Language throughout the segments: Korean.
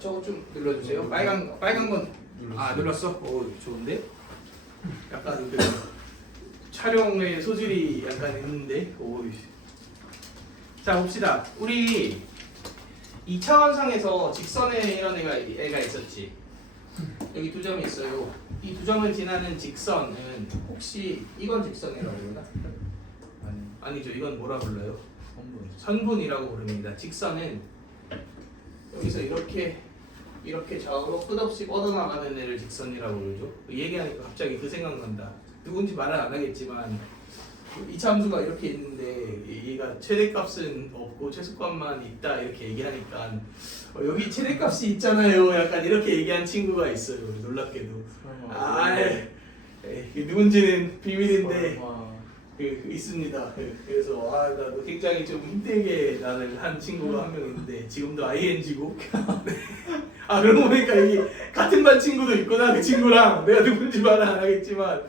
저거 좀 눌러주세요. 빨간 건 눌렀어? 오 좋은데? 약간 그 촬영의 소질이 약간 있는데. 오. 자 봅시다. 우리 2차원상에서 직선에 이런 애가 있었지. 여기 두 점이 있어요. 이 두 점을 지나는 직선은 혹시 이건 직선이라고 그러나? 아니죠. 이건 뭐라 불러요? 선분이라고 부릅니다. 직선은 여기서 이렇게 좌우로 끝없이 뻗어나가는 애를 직선이라고 그러죠. 얘기하니까 갑자기 그 생각난다. 누군지 말은 안 하겠지만 이차함수가 이렇게 있는데 얘가 최대값은 없고 최소값만 있다 이렇게 얘기하니까 여기 최대값이 있잖아요. 약간 이렇게 얘기한 친구가 있어요. 놀랍게도. 누군지는 비밀인데 있습니다. 그래서 나도 굉장히 좀 힘들게 나를 한 친구가 한 명 있는데 지금도 ING고 그러고 보니까 여기 같은 반 친구도 있구나. 그 친구랑 내가 누군지 말은 안 하겠지만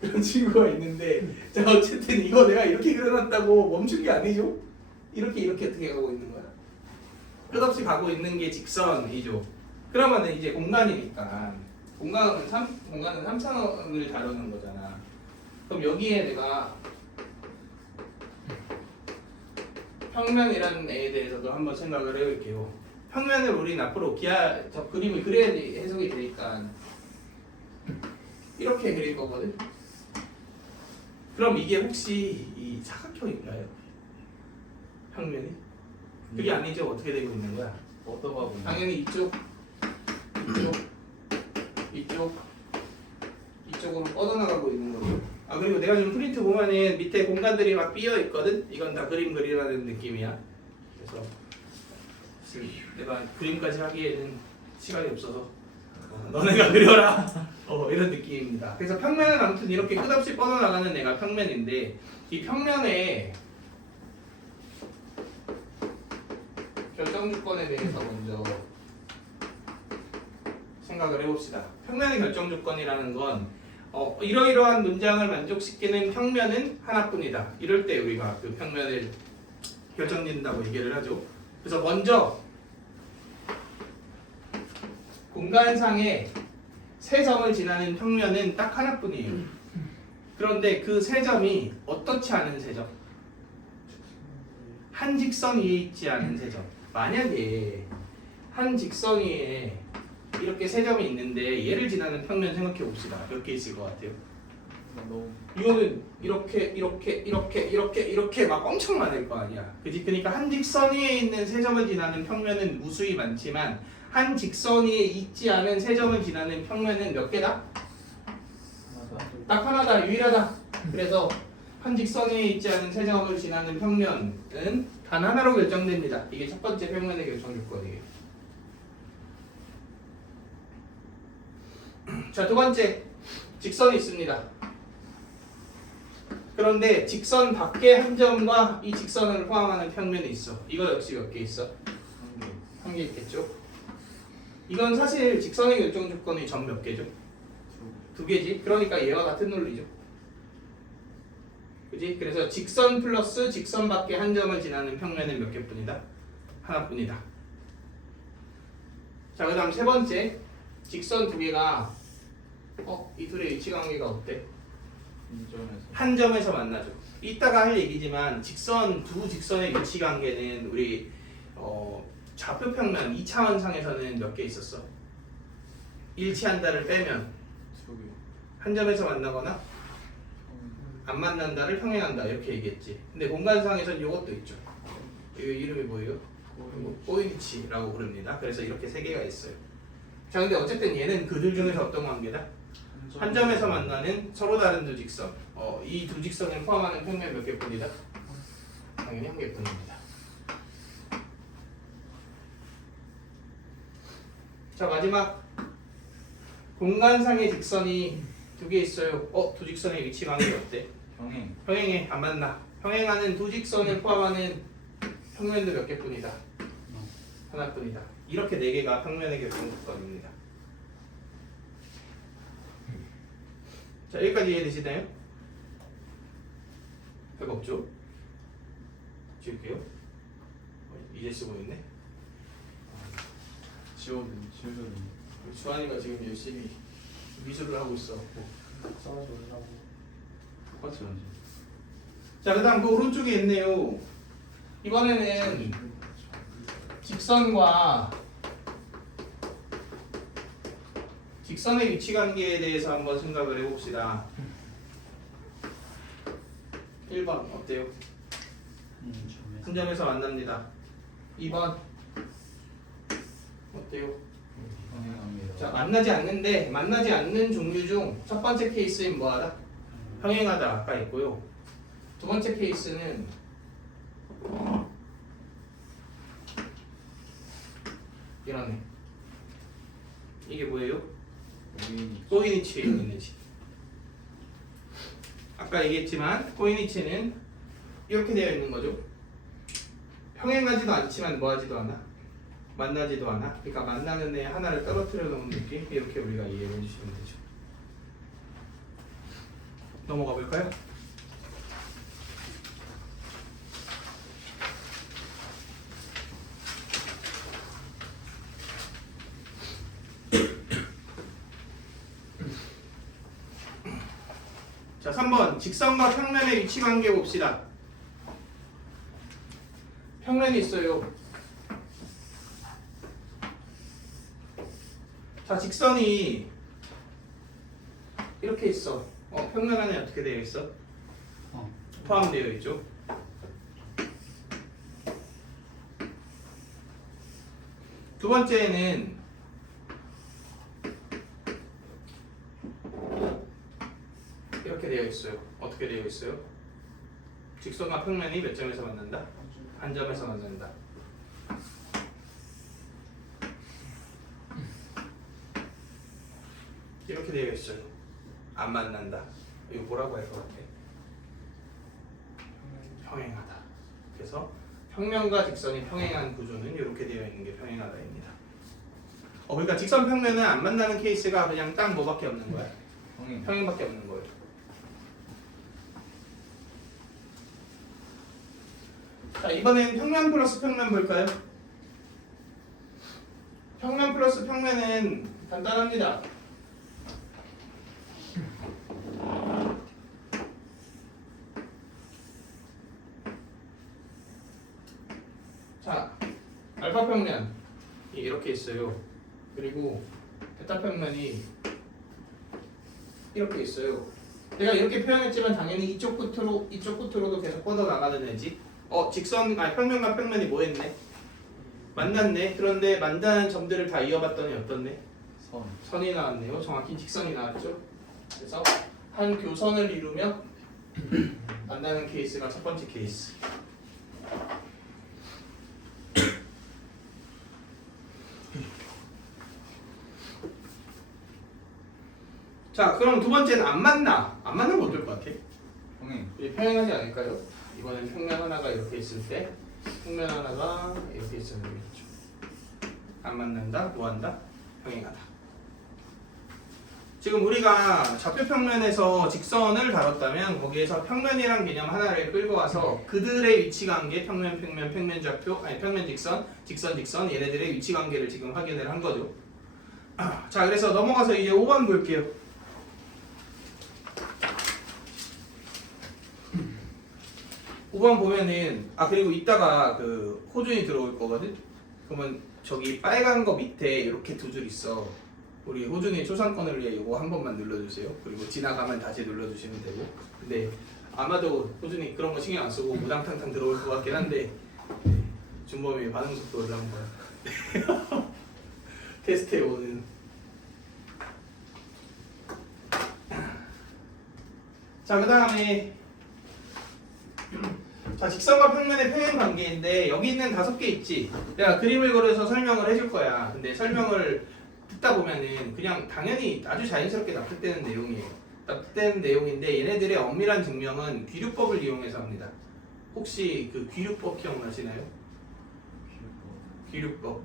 그런 친구가 있는데 자 어쨌든 이거 내가 이렇게 그려놨다고 멈춘 게 아니죠. 이렇게 어떻게 가고 있는 거야? 끝없이 가고 있는 게 직선이죠. 그러면은 이제 공간이니까 공간은 3차원을 다루는 거잖아. 그럼 여기에 내가 평면이라는 애에 대해서도 한번 생각을 해볼게요. 평면을 우리는 앞으로 저 그림을 그려야 해석이 되니까 이렇게 그릴 거거든. 그럼 이게 혹시 이 사각형인가요? 평면이? 그게 아니죠. 어떻게 되고 있는 거야? 어떠하고 당연히 이쪽으로 뻗어나가고 있는 거죠. 그리고 내가 지금 프린트 보면은 밑에 공간들이 막 삐어 있거든. 이건 다 그림 그리라는 느낌이야. 그래서 내가 그림까지 하기에는 시간이 없어서 너네가 그려라. 이런 느낌입니다. 그래서 평면은 아무튼 이렇게 끝없이 뻗어나가는 애가 평면인데 이 평면의 결정조건에 대해서 먼저 생각을 해봅시다. 평면의 결정조건이라는 건 이러이러한 문장을 만족시키는 평면은 하나뿐이다. 이럴 때 우리가 그 평면을 결정짓는다고 얘기를 하죠. 그래서 먼저 공간상에 세 점을 지나는 평면은 딱 하나뿐이에요. 그런데 그 세 점이 어떻지 않은 세 점? 한 직선 위에 있지 않은 세 점. 만약에 한 직선 위에 이렇게 세 점이 있는데 얘를 지나는 평면 생각해 봅시다. 몇 개 있을 것 같아요? 이거는 이렇게 막 엄청 많을 거 아니야. 그지? 그러니까 한 직선 위에 있는 세 점을 지나는 평면은 무수히 많지만 한 직선 위에 있지 않은 세 점을 지나는 평면은 몇 개다? 딱 하나다. 유일하다. 그래서 한 직선 위에 있지 않은 세 점을 지나는 평면은 단 하나로 결정됩니다. 이게 첫 번째 평면의 결정 조건이에요. 자, 두 번째 직선이 있습니다. 그런데 직선 밖에 한 점과 이 직선을 포함하는 평면이 있어. 이거 역시 몇 개 있어? 한 개 있겠죠? 이건 사실 직선의 결정 조건이 전 몇 개죠? 두 개지. 그러니까 얘와 같은 논리죠. 그지? 그래서 직선 플러스 직선 밖에 한 점을 지나는 평면은 몇 개뿐이다? 하나뿐이다. 자, 그 다음 세 번째 직선 두 개가 이 둘의 위치 관계가 어때? 한 점에서 만나죠. 이따가 할 얘기지만 두 직선의 위치 관계는 우리 좌표 평면 2차원상에서는 몇 개 있었어? 일치한다를 빼면 한 점에서 만나거나 안 만난다를 평행한다 이렇게 얘기했지. 근데 공간상에서는 이것도 있죠. 이 이름이 뭐예요? 꼬이리치라고 부릅니다. 그래서 이렇게 세 개가 있어요. 자, 근데 어쨌든 얘는 그들 중에서 어떤 관계다? 한 점에서 만나는 서로 다른 두 직선. 이 두 직선을 포함하는 평면 몇 개뿐이다? 당연히 한 개뿐입니다. 자, 마지막 공간상의 직선이 두 개 있어요. 두 직선의 위치 관계 어때? 평행해. 안 만나. 평행하는 두 직선을 포함하는 평면도 몇 개뿐이다? 하나뿐이다. 이렇게 네 개가 평면의 결정 조건입니다. 자, 여기까지 이해되시나요? 별거 없죠? 지울게요. 이제 쓰고 있네. 지워줬네. 주한이가 지금 열심히 미술을 하고 있어. 써주려고. 똑같이 하지. 자, 그다음 그 오른쪽에 있네요. 이번에는 직선과 직선의 위치 관계에 대해서 한번 생각을 해봅시다. 1번 어때요? 한 점에서 만납니다. 2번 어때요? 자, 만나지 않는 종류 중 첫 번째 케이스인 뭐하다? 평행하다가 있고요. 두 번째 케이스는 이러네. 이게 뭐예요? 꼬이니치에 있는지. 아까 얘기했지만 꼬이니치는 이렇게 되어 있는 거죠. 평행하지도 않지만 뭐하지도 않아? 만나지도 않아. 그러니까 만나는 애 하나를 떨어뜨려 놓은 느낌. 이렇게 우리가 이해를 해주시면 되죠. 넘어가 볼까요? 자, 3번 직선과 평면의 위치 관계 봅시다. 평면이 있어요. 자, 직선이 이렇게 있어. 평면 안에 어떻게 되어 있어? 포함되어 있죠. 두 번째는 이렇게 되어 있어요. 어떻게 되어 있어요? 직선과 평면이 몇 점에서 만난다? 한 점에서 만난다. 이렇게 되어 있어요. 안 만난다. 이거 뭐라고 할 것 같아? 평행하다. 그래서 평면과 직선이 평행한 구조는 이렇게 되어 있는 게 평행하다입니다. 그러니까 직선 평면은 안 만나는 케이스가 그냥 딱 뭐밖에 없는 거야? 평행밖에 없는 거예요. 자, 이번엔 평면 플러스 평면 볼까요? 평면 플러스 평면은 간단합니다. 자, 알파 평면이 이렇게 있어요. 그리고 베타 평면이 이렇게 있어요. 내가 이렇게 표현했지만 당연히 이쪽 끝으로도 계속 뻗어 나가는 애지. 평면과 평면이 뭐했네? 만났네. 그런데 만나는 점들을 다 이어봤더니 어떻네? 선이 나왔네요. 정확히 직선이 나왔죠. 그래서 한 교선을 이루며 만나는 케이스가 첫 번째 케이스. 자, 그럼 두 번째는 안 만나. 안 만나면 어떨 것 같아? 평행하지 않을까요? 이번엔 평면 하나가 이렇게 있을 때, 평면 하나가 이렇게 있으면 되겠죠. 안 만난다, 뭐한다? 평행하다. 지금 우리가 좌표 평면에서 직선을 다뤘다면 거기에서 평면이란 개념 하나를 끌고 와서 그들의 위치 관계, 평면, 좌표, 평면, 직선, 얘네들의 위치 관계를 지금 확인을 한 거죠. 자, 그래서 넘어가서 이제 5번 볼게요. 5번 보면은 그리고 이따가 그 호준이 들어올 거거든. 그러면 저기 빨간 거 밑에 이렇게 두 줄 있어. 우리 호준이 초상권을 위해 이거 한 번만 눌러주세요. 그리고 지나가면 다시 눌러주시면 되고. 근데 아마도 호준이 그런 거 신경 안 쓰고 무당탕탕 들어올 것 같긴 한데 준범이 반응 속도를 한번 테스트해 오는. 자, 그 다음에 자, 직선과 평면의 평행 관계인데 여기 있는 5개 있지. 내가 그림을 그려서 설명을 해줄 거야. 근데 설명을 듣다 보면은 그냥 당연히 아주 자연스럽게 납득되는 내용이에요. 납득되는 내용인데 얘네들의 엄밀한 증명은 귀류법을 이용해서 합니다. 혹시 그 귀류법 기억나시나요? 귀류법.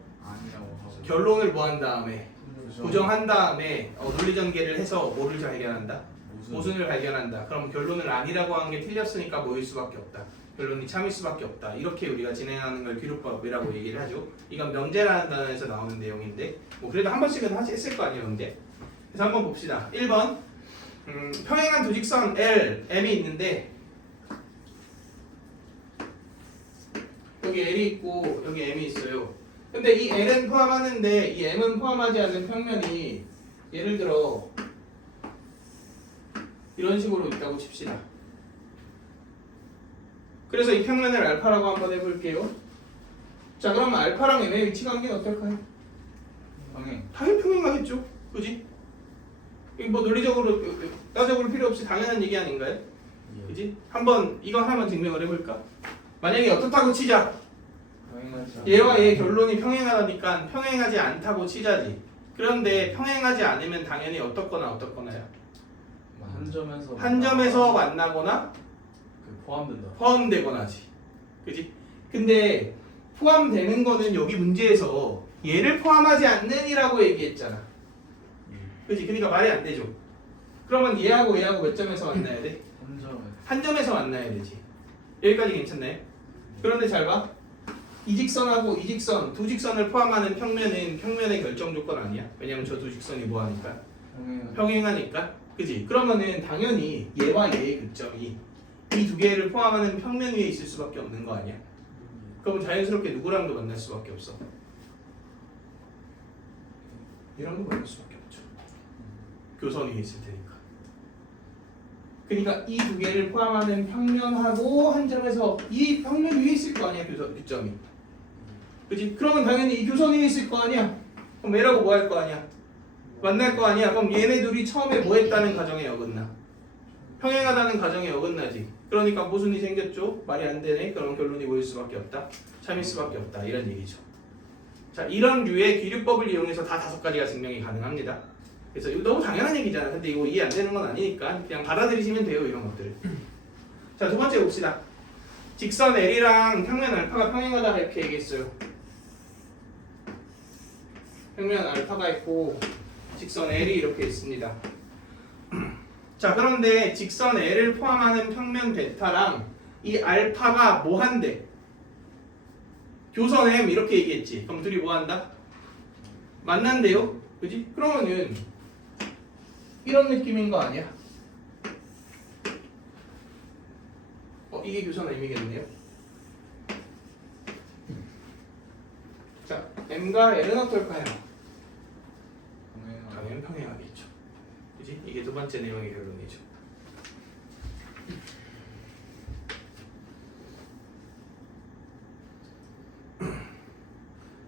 결론을 뭐 한 다음에 부정한 다음에 논리전개를 해서 뭐를 발견한다? 모순을 발견한다. 그럼 결론을 아니라고 한 게 틀렸으니까 뭐일 수밖에 없다. 결론이 참일 수밖에 없다. 이렇게 우리가 진행하는 걸 기록법이라고 얘기를 하죠. 이건 명제라는 단어에서 나오는 내용인데 뭐 그래도 한 번씩은 했을 거 아니에요, 명제. 그래서 한번 봅시다. 1번 평행한 두 직선 L, M이 있는데 여기 L이 있고 여기 M이 있어요. 근데 이 L은 포함하는데 이 M은 포함하지 않는 평면이 예를 들어 이런 식으로 있다고 칩시다. 그래서 이 평면을 알파라고 한번 해볼게요. 자, 그러면 알파랑 M의 위치 관계는 어떨까요? 평행. 당연히 평행하겠죠. 그지? 이거 뭐 논리적으로 따져볼 필요 없이 당연한 얘기 아닌가요? 그지? 한번 이거 하나만 증명을 해볼까? 만약에 어떻다고 치자. 평행하지 않아. 얘와 얘의 결론이 평행하다니까 평행하지 않다고 치자지. 그런데 평행하지 않으면 당연히 어떻거나야. 한 점에서 만나거나 그 포함된다. 포함되거나지. 그지? 근데 포함되는 거는 여기 문제에서 얘를 포함하지 않는이라고 얘기했잖아. 그지? 그러니까 말이 안 되죠. 그러면 얘하고 몇 점에서 만나야 돼? 한 점에. 한 점에서 만나야 되지. 여기까지 괜찮나요? 그런데 잘 봐. 이 직선하고 이 직선, 두 직선을 포함하는 평면은 평면의 결정 조건 아니야? 왜냐면 저 두 직선이 뭐 하니까? 평행하니까. 그지? 그러면은 당연히 얘와 얘의 교점이 이 두 개를 포함하는 평면 위에 있을 수밖에 없는 거 아니야? 그럼 자연스럽게 누구랑도 만날 수밖에 없어. 얘랑도 만날 수밖에 없죠. 교선 위에 있을 테니까. 그러니까 이 두 개를 포함하는 평면하고 한 점에서 이 평면 위에 있을 거 아니야, 교점이. 그지? 그러면 당연히 이 교선 위에 있을 거 아니야. 그럼 얘라고 뭐 할 거 아니야? 만날 거 아니야. 그럼 얘네 둘이 처음에 뭐 했다는 가정에 어긋나? 평행하다는 가정에 어긋나지. 그러니까 모순이 생겼죠. 말이 안 되네. 그럼 결론이 뭐일 수밖에 없다? 참일 수밖에 없다. 이런 얘기죠. 자, 이런 류의 기류법을 이용해서 다 5가지가 증명이 가능합니다. 그래서 이거 너무 당연한 얘기잖아. 근데 이거 이해 안 되는 건 아니니까 그냥 받아들이시면 돼요. 이런 것들을. 자, 두 번째 봅시다. 직선 L이랑 평면 알파가 평행하다 이렇게 얘기했어요. 평면 알파가 있고 직선 L이 이렇게 있습니다. 자, 그런데 직선 L을 포함하는 평면 베타랑 이 알파가 뭐 한대? 교선 M 이렇게 얘기했지. 그럼 둘이 뭐 한다? 만난대요. 그지? 그러면은 이런 느낌인 거 아니야? 이게 교선 M이겠네요. 자, M과 L은 어떨까요? 당연히 평행하겠죠. 그지? 이게 두 번째 내용의 결론이죠.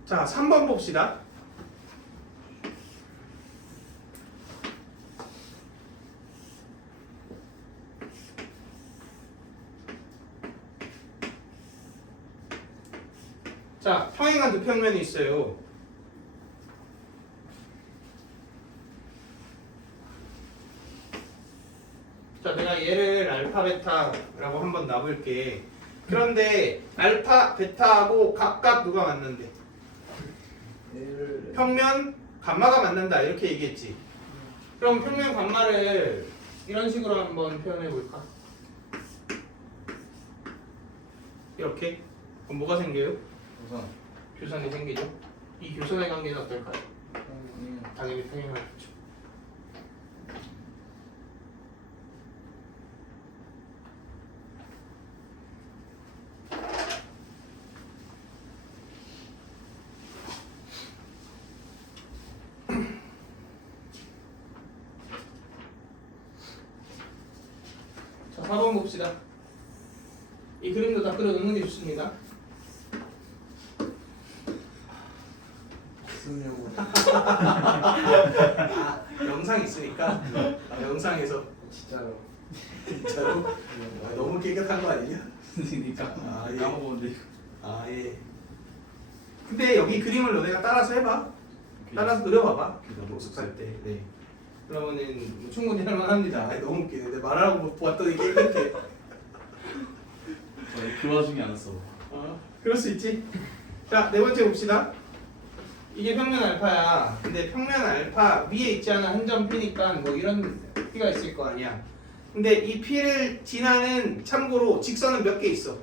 자, 3번 봅시다. 자, 평행한 두 평면이 있어요. 자, 내가 얘를 알파 베타라고 한번 놔볼게. 그런데 알파 베타하고 각각 누가 만난대? 평면 감마가 만난다 이렇게 얘기했지. 그럼 평면 감마를 이런 식으로 한번 표현해 볼까? 이렇게. 그럼 뭐가 생겨요? 우선 교선이 생기죠. 이 교선의 관계는 어떨까요? 당연히 평행하겠죠. 자, 4번 봅시다. 이 그림도 다 그려놓는 게 좋습니다. 쓰려고. 영상 있으니까 영상에서 진짜로. 진짜로 너무 깨끗한 거 아니냐? 그러니까. 예. 까먹었는데. 예. 근데 여기 그림을 너네가 따라서 해봐. 따라서 그려봐봐. 복습할 때. 네. 그러면은 뭐 충분히 할만합니다. 너무 웃기네. 말하고 보았더니 깨끗해. 그 와중에 안 써. 그럴 수 있지. 자, 네 번째 봅시다. 이게 평면 알파야. 근데 평면 알파 위에 있지 않은 한 점 P니까 뭐 이런 P가 있을 거 아니야. 근데 이 P를 지나는 참고로 직선은 몇 개 있어?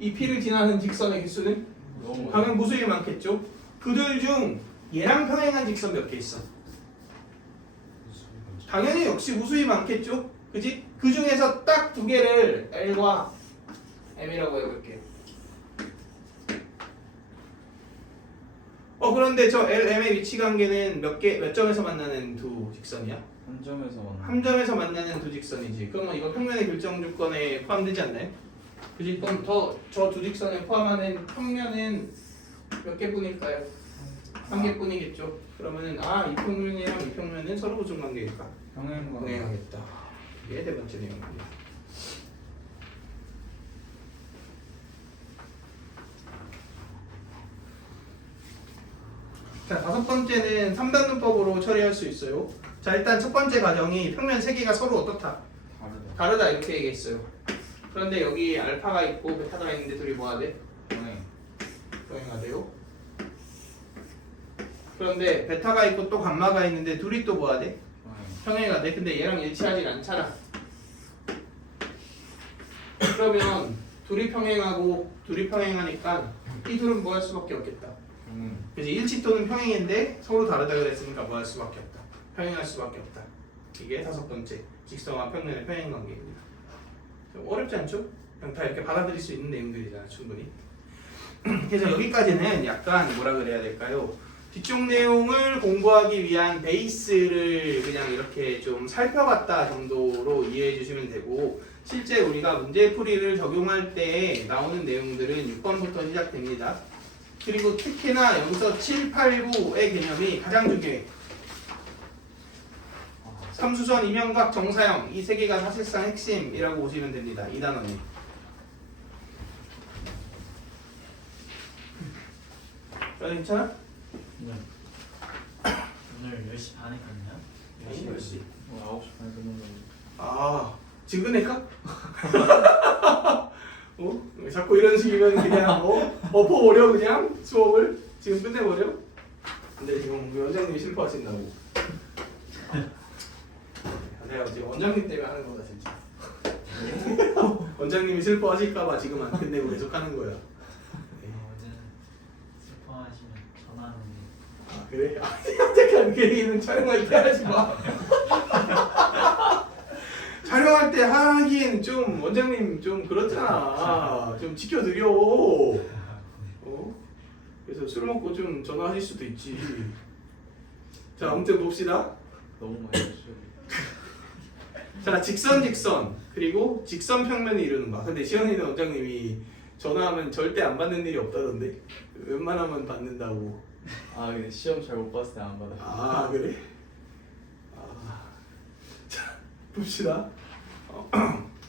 이 P를 지나는 직선의 개수는 너무 당연 무수히 많겠죠. 그들 중 얘랑 평행한 직선 몇 개 있어? 당연히 역시 무수히 많겠죠. 그지? 그 중에서 딱 두 개를 L과 M이라고 해볼게요. 그런데 저 L, M의 위치 관계는 몇 점에서 만나는 두 직선이야? 한 점에서 만나. 한 점에서 만나는 두 직선이지. 그러면 이거 평면의 결정 조건에 포함되지 않나요? 그지? 그럼 저 두 직선에 포함하는 평면은 몇 개뿐일까요? 한 개뿐이겠죠. 그러면은 이 평면이랑 이 평면은 서로 무슨 관계일까? 평행과 평행하겠다. 이게 네 번째 내용입니다. 자, 다섯 번째는 3단 문법으로 처리할 수 있어요. 자, 일단 첫 번째 가정이 평면 세 개가 서로 어떻다? 다르다. 다르다 이렇게 얘기했어요. 그런데 여기 알파가 있고 베타가 있는데 둘이 뭐가 돼? 평행. 평행하대요. 그런데 베타가 있고 또 감마가 있는데 둘이 또 뭐가 돼? 평행. 평행이 돼. 근데 얘랑 일치하지 않잖아. 그러면 둘이 평행하고 둘이 평행하니까 이 둘은 뭐 할 수밖에 없겠다. 평행. 그래서 일치 또는 평행인데 서로 다르다 그랬으니까 뭐 할 수밖에 없다. 평행할 수밖에 없다. 이게 다섯 번째 직선과 평면의 평행 관계입니다. 좀 어렵지 않죠? 그냥 다 이렇게 받아들일 수 있는 내용들이잖아, 충분히. 그래서 여기까지는 약간 뭐라 그래야 될까요? 뒤쪽 내용을 공부하기 위한 베이스를 그냥 이렇게 좀 살펴봤다 정도로 이해해 주시면 되고, 실제 우리가 문제풀이를 적용할 때 나오는 내용들은 6번부터 시작됩니다. 그리고 특히나 여기서 7, 8, 9의 개념이 가장 중요해. 삼수선, 이명각, 정사형 이 세 개가 사실상 핵심이라고 보시면 됩니다. 이 단원이. 괜찮아? 네. 오늘 10시 반에 갔나요? 10시. 9시 반에 끝난다고. 지금내까? 자꾸 이런 식이면 그냥 엎어버려 그냥 수업을 지금 끝내버려? 근데 지금 우리 원장님이 슬퍼하신다고. 내가 지금 원장님 때문에 하는 거다 진짜. 원장님이 슬퍼하실까봐 지금 안 끝내고 계속 하는 거야. 어제는 슬퍼하시면 전화하는데 그래? 잠깐 그 얘기는 촬영할 때 하지 마. 촬영할 때 하기엔 좀 원장님 좀 그렇잖아. 좀 지켜드려. 그래서 술 먹고 좀 전화하실 수도 있지. 자, 아무튼 봅시다. 너무 많이 했어요. 자, 직선 그리고 직선 평면을 이루는 거. 근데 시연이는 원장님이 전화하면 절대 안 받는 일이 없다던데. 웬만하면 받는다고. 근데 시험 잘 못 봤을 때 안 받아. 그래? 자, 봅시다.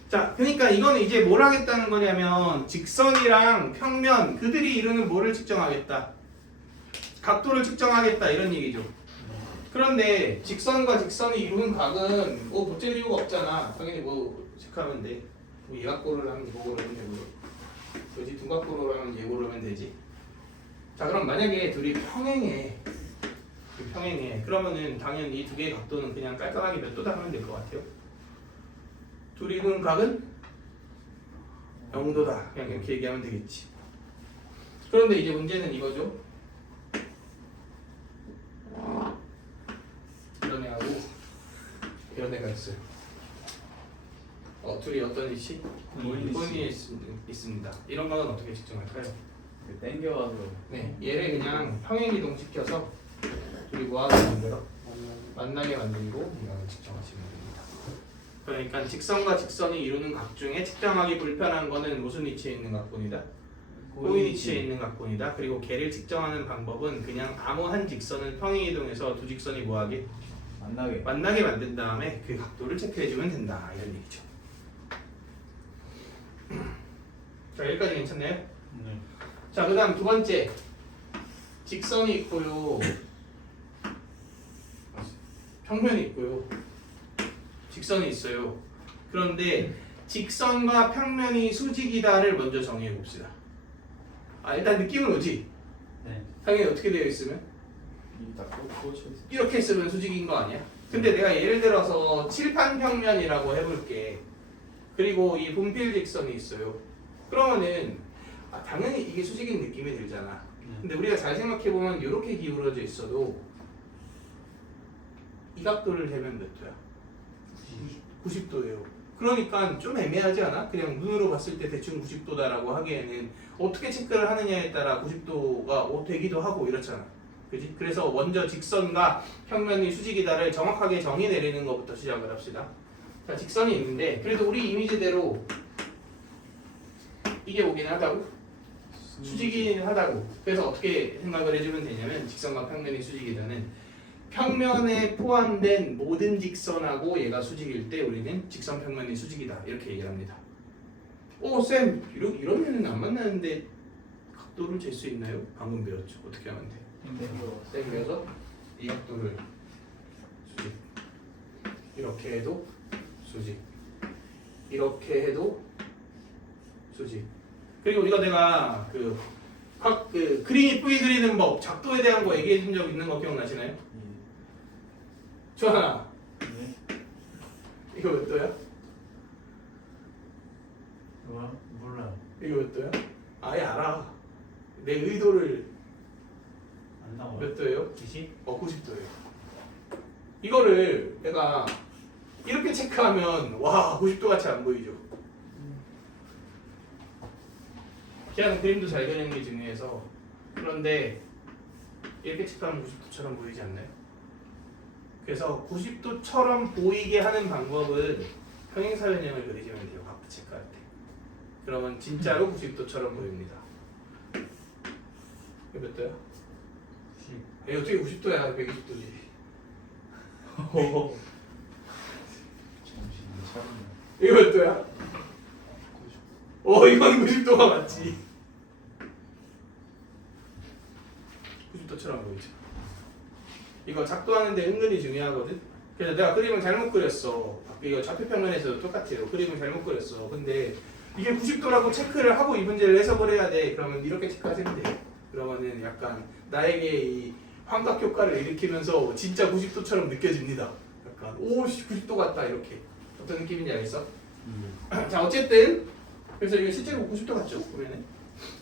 자, 그러니까 이거는 이제 뭘 하겠다는 거냐면 직선이랑 평면 그들이 이루는 뭐를 측정하겠다. 각도를 측정하겠다 이런 얘기죠. 그런데 직선과 직선이 이루는 각은 못잴 이유가 없잖아. 당연히 체크하면 돼. 예각고를 하면 이거로 하면 되고, 그지? 둔각고를 하면 예고로 하면 되지. 자, 그럼 만약에 둘이 평행해. 그러면은 당연히 이 두 개의 각도는 그냥 깔끔하게 몇 도다 하면 될 것 같아요. 둘이 이루는 각은 0도다. 그냥 이렇게 얘기하면 되겠지. 그런데 이제 문제는 이거죠. 이런 애하고 이런 애가 있어요. 둘이 어떤 위치? 본위에 있습니다. 이런 거는 어떻게 측정할까요? 땡겨와서. 네, 얘를 그냥 평행 이동시켜서 둘이 뭐하게 만들어? 만나게 만들고 이거를 측정하시면 됩니다. 그러니까 직선과 직선이 이루는 각 중에 측정하기 불편한 거는 무슨 위치에 있는 각본이다? 꼬인 위치에 있는 각본이다. 그리고 걔를 측정하는 방법은 그냥 아무 한 직선을 평행 이동해서 두 직선이 뭐하게? 만나게 만든 다음에 그 각도를 체크해주면 된다. 이런 얘기죠. 자, 여기까지 괜찮나요? 네. 자, 그 다음 두 번째. 직선이 있고요. 평면이 있고요. 직선이 있어요. 그런데 직선과 평면이 수직이다를 먼저 정의해 봅시다. 일단 느낌은 오지? 네. 당연히 어떻게 되어 있으면? 이딱 꽂혀 있어. 이렇게 쓰면 수직인 거 아니야? 근데 내가 예를 들어서 칠판 평면이라고 해볼게. 그리고 이 분필 직선이 있어요. 그러면은 당연히 이게 수직인 느낌이 들잖아. 네. 근데 우리가 잘 생각해보면 이렇게 기울어져 있어도 이 각도를 재면 몇 도야? 90도예요. 그러니까 좀 애매하지 않아? 그냥 눈으로 봤을 때 대충 90도다라고 하기에는 어떻게 체크를 하느냐에 따라 90도가 되기도 하고 이렇잖아. 그지? 그래서 먼저 직선과 평면이 수직이다를 정확하게 정의 내리는 것부터 시작을 합시다. 자, 직선이 있는데 그래도 우리 이미지대로 이게 오긴 하다고? 수직이긴 하다고. 그래서 어떻게 생각을 해주면 되냐면 직선과 평면이 수직이다는 평면에 포함된 모든 직선하고 얘가 수직일 때 우리는 직선 평면이 수직이다 이렇게 얘기를 합니다. 오 쌤 이러면은 안 만나는데 각도를 잴 수 있나요? 방금 배웠죠. 어떻게 하면 돼? 쌤 그래서 이 각도를 수직 이렇게 해도 수직 이렇게 해도 수직. 그리고 우리가 내가 그 그림 이쁘게 그리는 법 작도에 대한 거 얘기해 준 적 있는 거 기억나시나요? 조하나 네. 이거 몇 도야? 몰라요. 이거 몇 도야? 아예 알아. 내 의도를 안 나와요. 몇 도예요? 90? 90도예요. 이거를 내가 이렇게 체크하면 와 90도 같이 안 보이죠? 기아는 그림도 잘 그리는 게 중요해서. 그런데 이렇게 체크하면 90도처럼 보이지 않나요? 그래서 90도처럼 보이게 하는 방법은 평행사변형을 그리시면 돼요. 각도 체크할 때. 그러면 진짜로 90도처럼 보입니다. 이거 몇 도야? 90. 얘 어떻게 90도야? 120도지. 정신 못 차리네. 이거 몇 도야? 이건 90도가 맞지. 90도처럼 보이죠. 이거 작도하는데 은근히 중요하거든. 그래서 내가 그림을 잘못 그렸어. 이거 좌표평면에서도 똑같아요. 그림을 잘못 그렸어. 근데 이게 90도라고 체크를 하고 이 문제를 해석을 해야 돼. 그러면 이렇게 체크하시면 돼. 그러면은 약간 나에게 이 환각 효과를 일으키면서 진짜 90도처럼 느껴집니다. 약간 오씨 90도 같다 이렇게. 어떤 느낌인지 알겠어? 자 어쨌든 그래서 이게 실제로 90도 같죠? 보면은.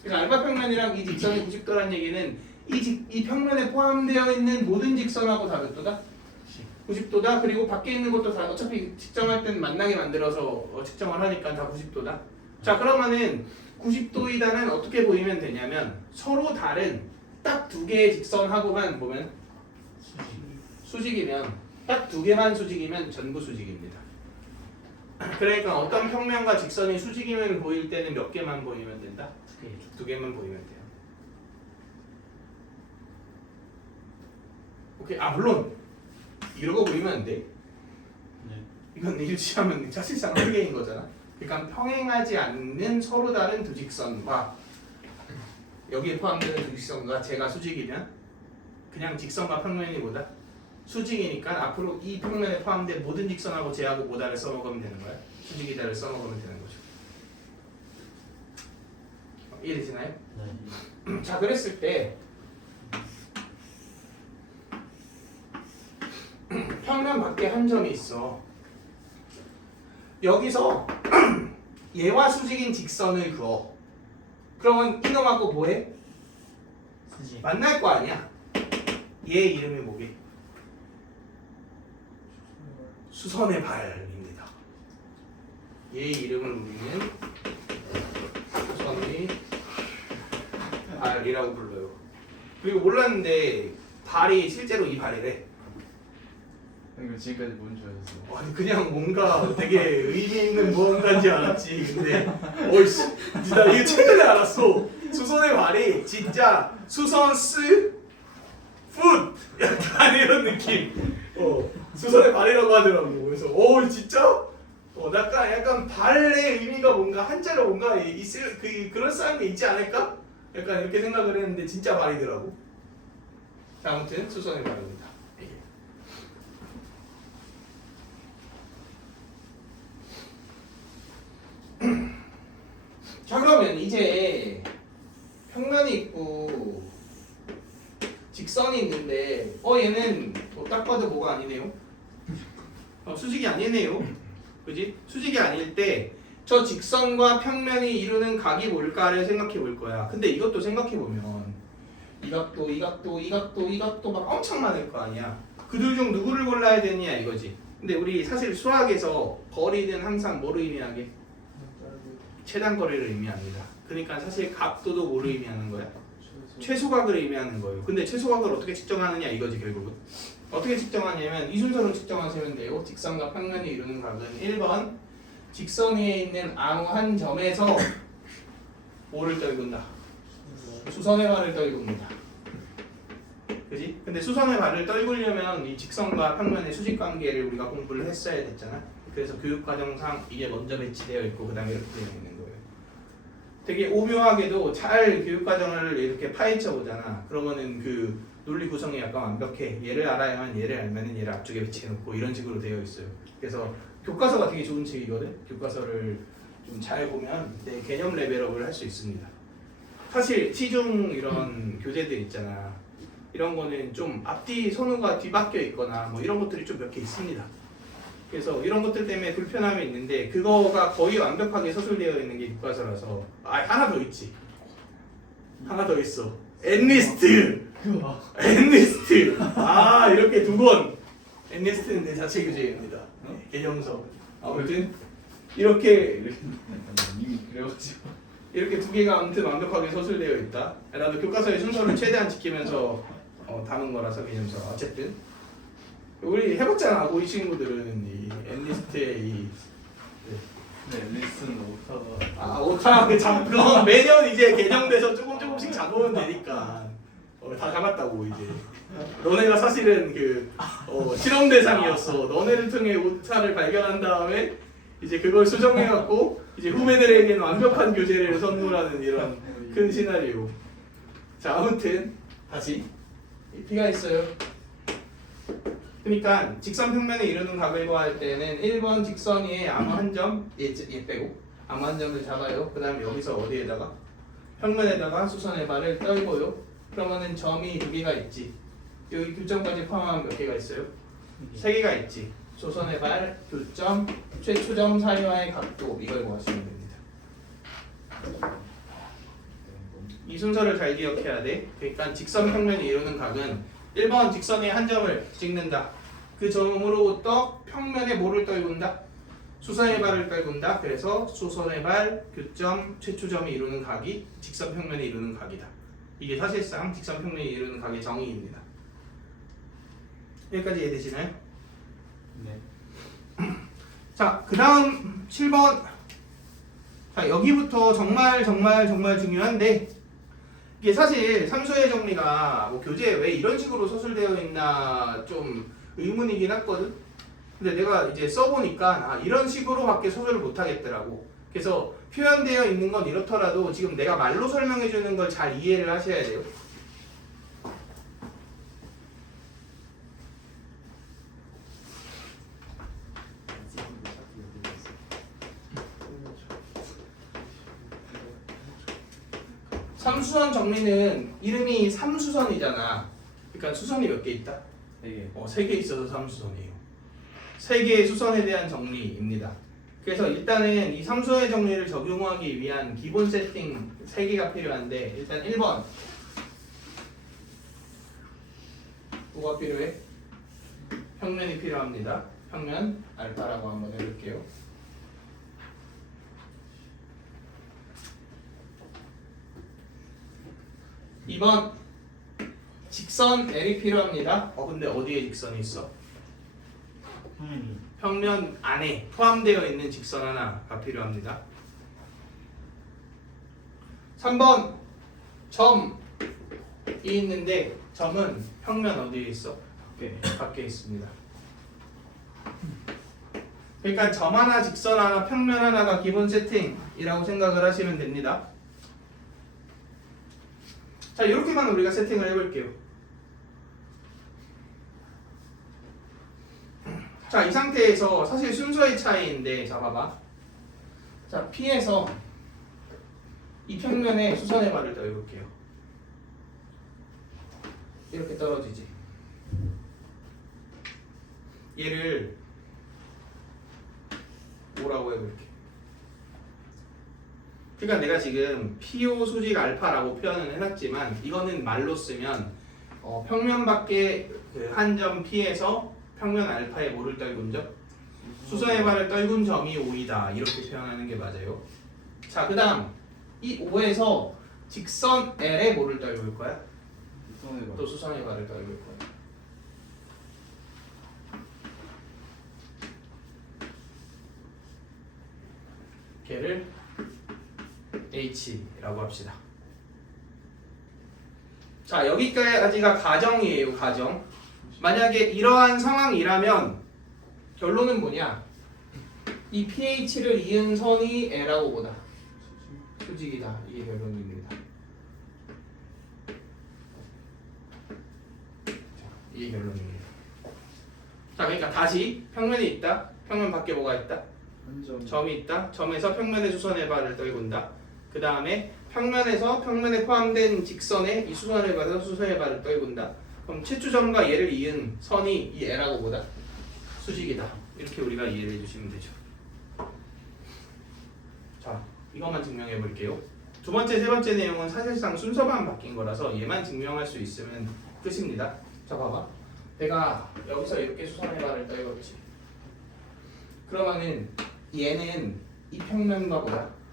그래서 알파 평면이랑 이 직선이 90도라는 얘기는 이 평면에 포함되어 있는 모든 직선하고 다 몇 도다? 90도다. 그리고 밖에 있는 것도 다 어차피 측정할 때는 만나게 만들어서 측정을 하니까 다 90도다. 자 그러면은 90도이다는 어떻게 보이면 되냐면 서로 다른 딱 두 개의 직선하고만 보면 수직이면 딱 두 개만 수직이면 전부 수직입니다. 그러니까 어떤 평면과 직선이 수직임을 보일 때는 몇 개만 보이면 된다? 두 개만 보이면 돼요. 오케이. 물론 이러고 보이면 안 돼. 네. 이건 일치하면 사실상 한 개인 거잖아. 그러니까 평행하지 않는 서로 다른 두 직선과 여기에 포함되는 두 직선과 제가 수직이면 그냥 직선과 평면이 뭐다? 수직이니까 앞으로 이 평면에 포함된 모든 직선하고 제하고 뭐다를 써먹으면 되는 거야. 수직이다를 써먹으면 되는 거죠. 이해되시나요? 네. 자 그랬을 때 평면 밖에 한 점이 있어. 여기서 얘와 수직인 직선을 그어. 그러면 이놈하고 뭐해? 수직. 만날 거 아니야? 얘 이름이 뭐게? 수선의 발입니다. 얘 이름을 우리는 수선의 발이라고 불러요. 그리고 몰랐는데 발이 실제로 이 발이래. 이거 지금까지 뭔 줄 알았어요? 아니 그냥 뭔가 되게 의미 있는 무언가인지 알았지. 근데 어이씨 나 이거 최근에 알았어. 수선의 발이 진짜 수선 스 풋 약간 이런 느낌. 수선의 발이라고 하더라고. 그래서 진짜 약간 발의 의미가 뭔가 한자로 뭔가 있을 그럴싸한 게 있지 않을까? 약간 이렇게 생각을 했는데 진짜 발이더라고. 자 아무튼 수선의 발입니다. 자 그러면 이제 평면이 있고 직선이 있는데 얘는 딱 봐도 뭐가 아니네요. 수직이 아니네요. 그지? 수직이 아닐 때 저 직선과 평면이 이루는 각이 뭘까를 생각해 볼 거야. 근데 이것도 생각해 보면 이 각도, 이 각도, 이 각도, 이 각도 막 엄청 많을 거 아니야. 그들 중 누구를 골라야 되냐 이거지. 근데 우리 사실 수학에서 거리는 항상 뭐를 의미하게? 최단거리를 의미합니다. 그러니까 사실 각도도 뭐를 의미하는 거야? 최소각을 의미하는 거예요. 근데 최소각을 어떻게 측정하느냐 이거지 결국은. 어떻게 측정하냐면 이 순서로 측정하시면 돼요. 직선과 평면이 이루는 각은 1번 직선 위에 있는 아무 한 점에서 뭐를 떨군다? 수선의 발을 떨굽니다. 그지? 근데 수선의 발을 떨구려면 이 직선과 평면의 수직 관계를 우리가 공부를 했어야 됐잖아. 그래서 교육과정상 이게 먼저 배치되어 있고 그 다음에 이렇게 되어 있는 거예요. 되게 오묘하게도 잘 교육과정을 이렇게 파헤쳐 보잖아. 그러면은 그 논리 구성이 약간 완벽해. 얘를 알아야만 얘를 알면은 얘를 앞쪽에 배치해놓고 이런 식으로 되어 있어요. 그래서 교과서가 되게 좋은 책이거든. 교과서를 좀 잘 보면 내 개념 레벨업을 할 수 있습니다. 사실 시중 이런 교재들 있잖아. 이런 거는 좀 앞뒤 선우가 뒤바뀌어 있거나 뭐 이런 것들이 좀 몇 개 있습니다. 그래서 이런 것들 때문에 불편함이 있는데 그거가 거의 완벽하게 서술되어 있는 게 교과서라서 하나 더 있지. 하나 더 있어. 엔리스트. 엔리스트. 이렇게 두 권. 엔리스트는 내 자체 교재입니다. 개념서. 아무튼 이렇게 이미 그래가지고 이렇게 두 개가 아무튼 완벽하게 서술되어 있다. 나도 교과서의 순서를 최대한 지키면서 담은 거라서 개념서. 어쨌든 우리 해봤잖아. 우리 친구들은 이 엔리스트의 이 네 리스는 오타가 오타 그거 매년 이제 개정돼서 조금씩 잡으면 되니까 다 잡았다고 이제. 너네가 사실은 그 실험 대상이었어. 너네를 통해 오타를 발견한 다음에 이제 그걸 수정해갖고 이제 후배들에게는 완벽한 교재를 선물하는 이런 큰 시나리오. 자 아무튼 다시 P가 있어요. 그러니까 직선 평면에 이루는 각을 구할 때는 1번 직선 위에 아무 한 점, 얘 빼고 아무 한 점을 잡아요. 그 다음에 여기서 어디에다가? 평면에다가 수선의 발을 떨고요. 그러면은 점이 두 개가 있지. 여기 교점까지 포함하면 몇 개가 있어요? 세 개가 있지. 수선의 발, 교점, 최초점 사이와의 각도 이걸 구하시면 됩니다. 이 순서를 잘 기억해야 돼. 그러니까 직선 평면이 이루는 각은 1번 직선의 한 점을 찍는다. 그 점으로부터 평면에 뭐를 떨군다? 수선의 발을 떨군다. 그래서 수선의 발, 교점, 최초점이 이루는 각이 직선 평면에 이루는 각이다. 이게 사실상 직선 평면이 이루는 각의 정의입니다. 여기까지 이해되시나요? 네. 자, 그 다음 7번. 자, 여기부터 정말 중요한데 이게 사실 삼수의 정리가 뭐 교재에 왜 이런 식으로 서술되어 있나 좀 의문이긴 했거든. 근데 내가 이제 써보니까 이런 식으로밖에 서술을 못하겠더라고. 그래서 표현되어 있는 건 이렇더라도 지금 내가 말로 설명해 주는 걸 잘 이해를 하셔야 돼요. 삼수선 정리는 이름이 삼수선이잖아. 그러니까 수선이 몇 개 있다? 3개 3개 있어서 삼수선이에요. 3개의 수선에 대한 정리입니다. 그래서 일단은 이 삼수의 정리를 적용하기 위한 기본 세팅 3개가 필요한데 일단 1번 뭐가 필요해? 평면이 필요합니다. 평면 알파라고 한번 해볼게요. 2번 직선 L이 필요합니다. 근데 어디에 직선이 있어? 평면이 평면 안에 포함되어 있는 직선 하나가 필요합니다. 3번 점이 있는데 점은 평면 어디에 있어? 밖에 있습니다. 그러니까 점 하나, 직선 하나, 평면 하나가 기본 세팅이라고 생각을 하시면 됩니다. 자, 이렇게만 우리가 세팅을 해볼게요. 자, 이 상태에서 사실 순서의 차이인데, 자, 봐봐. 자, P에서 이 평면에 수선의 발을 떨어볼게요. 이렇게 떨어지지. 얘를 뭐라고 해볼게? 그러니까 내가 지금 PO 수직 알파라고 표현을 해놨지만 이거는 말로 쓰면 평면 밖에 그 한 점 P에서 평면 알파에 뭐를 떨군 점? 수선의 발을 떨군 점이 O이다 이렇게 표현하는 게 맞아요. 자, 그 다음 이 O에서 직선 L에 뭐를 떨굴 거야? 수선의 발. 또 수선의 발을 떨굴 거야. 걔를 H라고 합시다. 자, 여기까지가 가정이에요. 가정. 만약에 이러한 상황이라면 결론은 뭐냐? 이 pH를 이은 선이 L하고 뭐다? 수직이다. 이게 결론입니다. 자, 이게 결론입니다. 자, 그러니까 다시 평면이 있다. 평면 밖에 뭐가 있다? 한 점. 점이 있다. 점에서 평면의 수선의 발을 떨군다. 그 다음에 평면에서 평면에 포함된 직선에 이 수선의 발에서 수선의 발을 떨군다. 그럼 최초점과 얘를 이은 선이 이 L하고 뭐다? 수직이다. 이렇게 우리가 이해를 해주시면 되죠. 자, 이것만 증명해 볼게요. 두 번째, 세 번째 내용은 사실상 순서만 바뀐 거라서 얘만 증명할 수 있으면 끝입니다. 자, 봐봐. 내가 여기서 이렇게 수선의 발을 떨궜지. 그러면은 얘는 이 평면과 뭐야?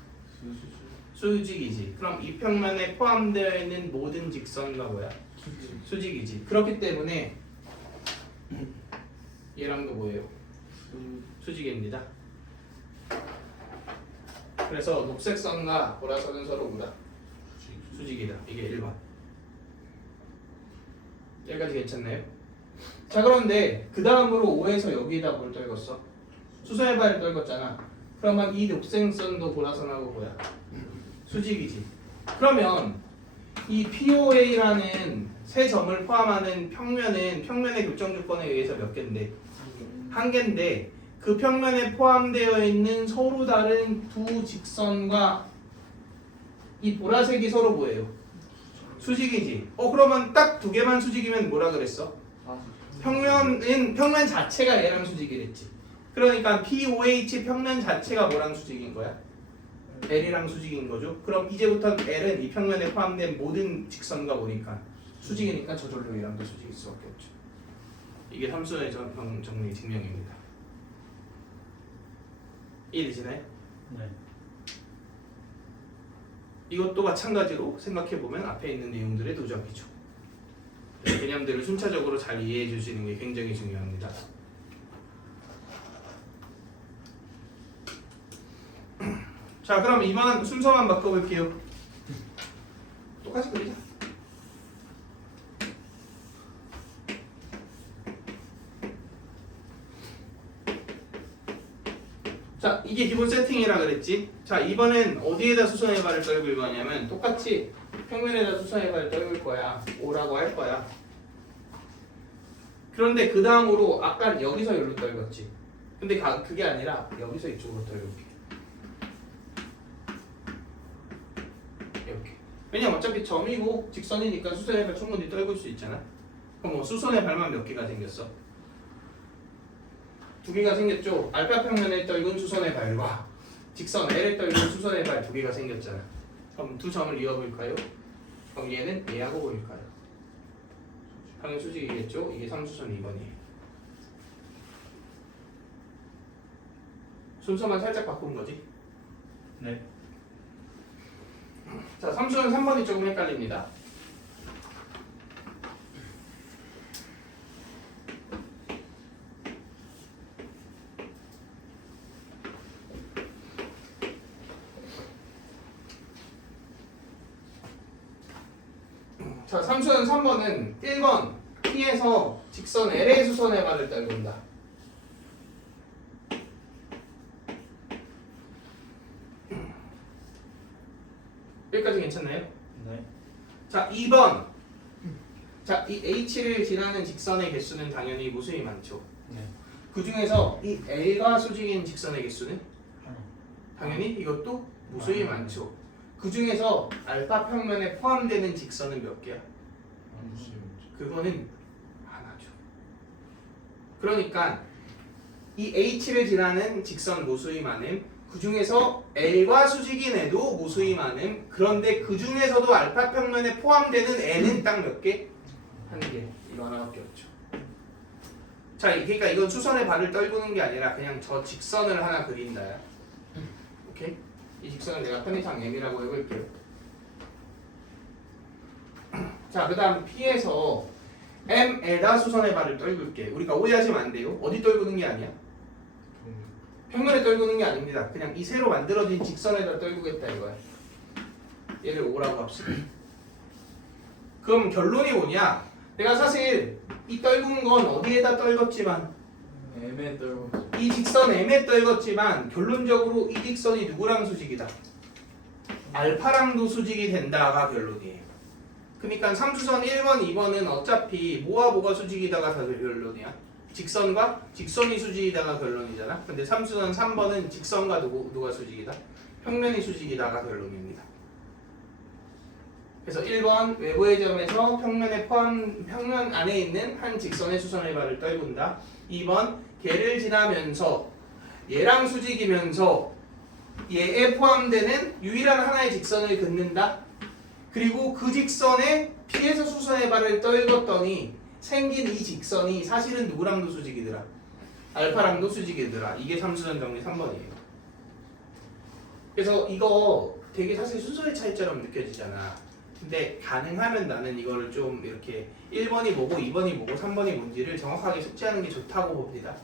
수직이지. 그럼 이 평면에 포함되어 있는 모든 직선과 뭐야? 수직이지. 그렇기 때문에 얘랑도 뭐예요? 수직입니다. 그래서 녹색 선과 보라선은 서로 뭐다? 수직이다. 이게 1번. 여기까지 괜찮나요? 자, 그런데 그 다음으로 5에서 여기에다 뭘 떨궜어? 수선의 발을 떨궜잖아. 그러면 이 녹색 선도 보라선하고 뭐야? 수직이지. 그러면 이 POA라는 세 점을 포함하는 평면은 평면의 교정 조건에 의해서 몇 개인데? 한 개인데 그 평면에 포함되어 있는 서로 다른 두 직선과 이 보라색이 서로 뭐예요? 수직이지. 그러면 딱 두 개만 수직이면 뭐라 그랬어? 평면 자체가 얘랑 수직이랬지. 그러니까 POH 평면 자체가 뭐랑 수직인 거야? L이랑 수직인 거죠. 그럼 이제부터 L은 이 평면에 포함된 모든 직선과 보니까 수직이니까 저절로 얘랑도 수직일 수밖에 없죠. 이게 함수의 정리 증명입니다. 이해되시나요? 네. 이것도 마찬가지로 생각해보면 앞에 있는 내용들의 도적이죠. 개념들을 순차적으로 잘 이해해 주시는 게 굉장히 중요합니다. 자, 그럼 이번 순서만 바꿔볼게요. 똑같이 그리자. 자, 이게 기본 세팅이라 그랬지. 자, 이번엔 어디에다 수선의 발을 떨굴 거냐면 똑같이 평면에다 수선의 발을 떨굴 거야. O라고 할 거야. 그런데 그 다음으로 아까 여기서 여기로 떨궜지. 근데 그게 아니라 여기서 이쪽으로 떨굴게. 이렇게. 왜냐면 어차피 점이고 직선이니까 수선의 발 충분히 떨굴 수 있잖아. 그럼 뭐 수선의 발만 몇 개가 생겼어? 두 개가 생겼죠. 알파 평면에 떨군 수선의 발과 직선 L에 떨군 수선의 발 두 개가 생겼잖아. 그럼 두 점을 이어볼까요? 그럼 얘는 얘하고 보일까요? 당연히 수직이겠죠. 이게 3수선 2번이에요. 순서만 살짝 바꾼 거지. 네. 자, 3수선 3번이 조금 헷갈립니다. 자, 3수선 3번은 1번 P에서 직선 L의 수선의 발을 떨군다. 여기까지 괜찮나요? 네. 자, 2번. 자, 이 H를 지나는 직선의 개수는 당연히 무수히 많죠. 네. 그 중에서 이 L과 수직인 직선의 개수는 하나. 당연히 이것도 무수히 많죠. 그 중에서 알파 평면에 포함되는 직선은 몇 개야? 그거는 하나죠. 그러니까 이 H를 지나는 직선 무수히 많음, 그 중에서 L과 수직인 애도 무수히 많음. 그런데 그 중에서도 알파 평면에 포함되는 N은 딱 몇 개? 한 개. 이거 하나밖에 없죠. 자, 그러니까 이건 수선의 발을 떨구는 게 아니라 그냥 저 직선을 하나 그린다야. 오케이? 이 직선을 내가 편의상 M이라고 해볼게요. 자, 그 다음 P에서 M에다 수선의 발을 떨굴게. 우리가 오해하시면 안 돼요. 어디 떨구는 게 아니야? 평면에 떨구는 게 아닙니다. 그냥 이 새로 만들어진 직선에다 떨구겠다 이거야. 얘를 O라고 합시다. 그럼 결론이 뭐냐? 내가 사실 이 떨군 건 어디에다 떨궜지만 M에 떨고 이 직선 M에 떨궜지만 결론적으로 이 직선이 누구랑 수직이다? 알파랑도 수직이 된다가 결론이에요. 그러니까 삼수선 1번, 2번은 어차피 뭐와 뭐가 수직이다가 다 결론이야. 직선과 직선이 수직이다가 결론이잖아. 근데 삼수선 3번은 직선과 누가 수직이다? 평면이 수직이다가 결론입니다. 그래서 1번 외부의 점에서 평면 안에 있는 한 직선의 수선의 발을 떨군다. 2번 걔를 지나면서 얘랑 수직이면서 얘에 포함되는 유일한 하나의 직선을 긋는다. 그리고 그 직선에 P에서 수선의 발을 떨궜더니 생긴 이 직선이 사실은 누구랑도 수직이더라? 알파랑도 수직이더라. 이게 삼수선 정리 3번이에요. 그래서 이거 되게 사실 순서의 차이처럼 느껴지잖아. 근데 가능하면 나는 이거를 좀 이렇게 1번이 뭐고 2번이 뭐고 3번이 뭔지를 정확하게 숙지하는 게 좋다고 봅니다.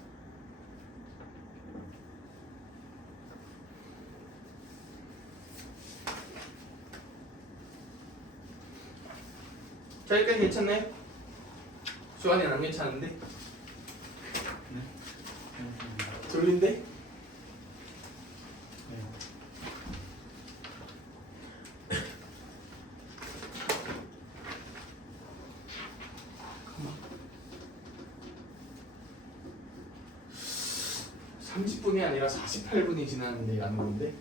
자, 여기까지 괜찮나요? 주환이는 안 괜찮은데? 졸린데? 네. 30분이 아니라 48분이 지났는데 안 오는데?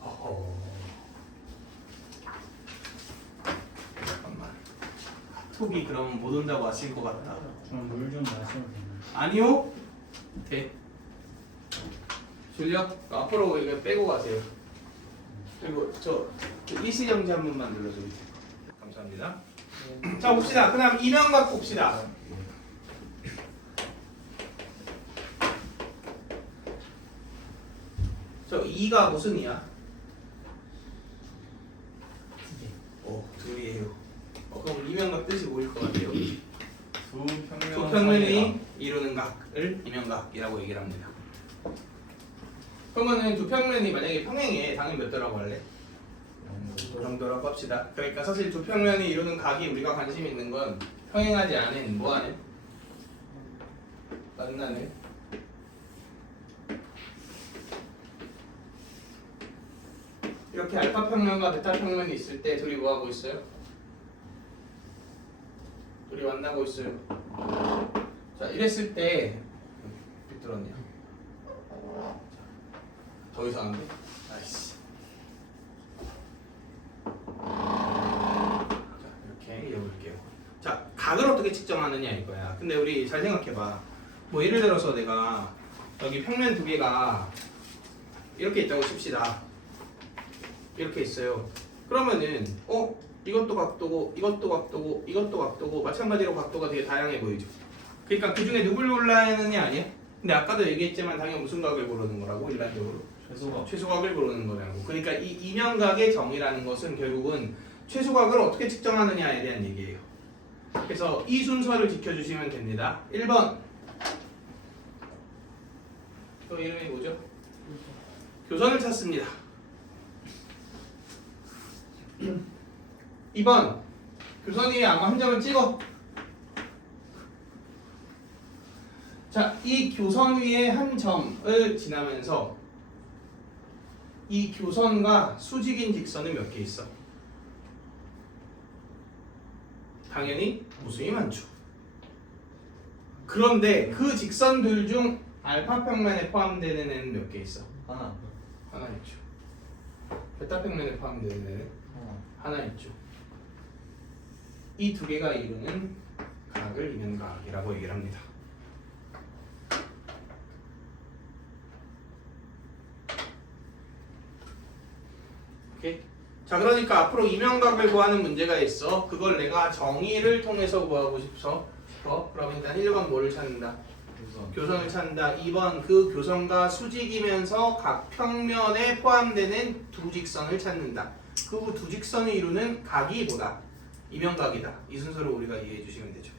어허. 잠깐만. 톡이 그럼 못 온다고 하실 것 같다. 그럼 물 좀 마셔도 되나요? 아니요? 돼. 졸려? 앞으로 이거 빼고 가세요. 그리고 저 일시정지 한 번만 눌러주세요. 감사합니다. 자, 봅시다. 그 다음 이명각 봅시다. 저 2가 무슨 이야? 둘이에요. 그럼 이명각 뜻이 뭐일 것 같아요? 두 평면이 이루는 각을 이명각이라고 얘기를 합니다. 그러면은 두 평면이 만약에 평행에 당연히 몇 도라고 할래? 정도라고 합시다. 그러니까 사실 두 평면이 이루는 각이 우리가 관심 있는 건 평행하지 않은 뭐하는? 만나는 이렇게 알파 평면과 베타 평면이 있을 때 둘이 뭐 하고 있어요? 둘이 만나고 있어요. 자, 이랬을 때 비뚤었냐? 더 이상한데? 아이씨. 자, 이렇게 이어볼게요. 자, 각을 어떻게 측정하느냐 이거야. 근데 우리 잘 생각해봐. 뭐 예를 들어서 내가 여기 평면 두 개가 이렇게 있다고 칩시다. 이렇게 있어요. 그러면은 이것도 각도고 이것도 각도고 이것도 각도고 마찬가지로 각도가 되게 다양해 보이죠. 그러니까 그 중에 누굴 골라야 하느냐 아니야? 근데 아까도 얘기했지만 당연히 무슨 각을 고르는 거라고 일반적으로? 최소각을 고르는 거라고. 그러니까 이 이명각의 정의라는 것은 결국은 최소각을 어떻게 측정하느냐에 대한 얘기예요. 그래서 이 순서를 지켜주시면 됩니다. 1번 또 이름이 뭐죠? 교선을 찾습니다. 2번 교선 위에 아마 한 점을 찍어. 자, 이 교선 위에 한 점을 지나면서 이 교선과 수직인 직선은 몇 개 있어? 당연히 무수히 많죠. 그런데 그 직선들 중 알파 평면에 포함되는 애는 몇 개 있어? 하나 있죠. 베타 평면에 포함되는 애는 하나 있죠. 이 두 개가 이루는 각을 이명각이라고 얘기를 합니다. 오케이? 자, 그러니까 앞으로 이명각을 구하는 문제가 있어. 그걸 내가 정의를 통해서 구하고 싶어. 그럼 일단 1번 뭐를 찾는다? 교선을 찾는다. 2번 그 교선과 수직이면서 각 평면에 포함되는 두 직선을 찾는다. 그 두 직선이 이루는 각이 뭐다? 이명각이다. 이 순서로 우리가 이해해 주시면 되죠.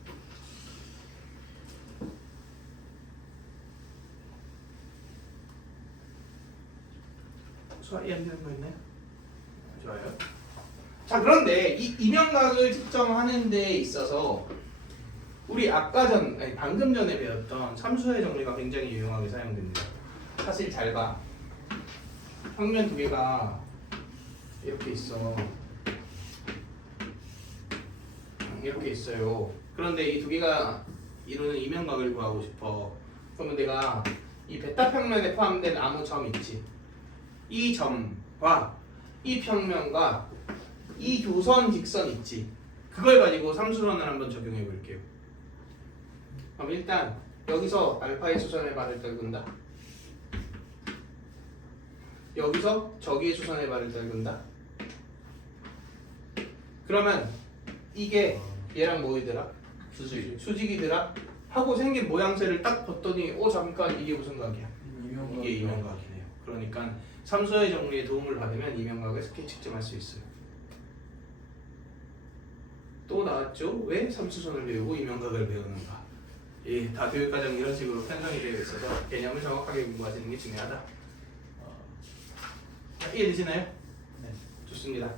수학이 안 되는 거 있나요? 좋아요. 자, 그런데 이 이명각을 측정하는 데 있어서 우리 방금 전에 배웠던 참수의 정리가 굉장히 유용하게 사용됩니다. 사실 잘 봐. 평면 두 개가 이렇게 있어. 이렇게 있어요. 그런데 이 두 개가 이루는 이명각을 구하고 싶어. 그러면 내가 이 베타 평면에 포함된 아무 점 있지. 이 점과 이 평면과 이 교선 직선 있지. 그걸 가지고 삼수론을 한번 적용해 볼게요. 그럼 일단 여기서 알파의 수선의 발을 떨군다. 여기서 저기의 수선의 발을 떨군다. 그러면 이게 얘랑 뭐이더라? 수직이더라? 하고 생긴 모양새를 딱 봤더니 잠깐 이게 무슨 각이야? 이게 이명각이네요. 그러니까 삼수의 정리에 도움을 받으면 이명각을 스케치 측정할 수 있어요. 또 나왔죠? 왜 삼수선을 배우고 이명각을 배우는가? 예, 다 교육과정 이런 식으로 편성이 되어 있어서 개념을 정확하게 공부하시는 게 중요하다. 이해되시나요? 네. 좋습니다.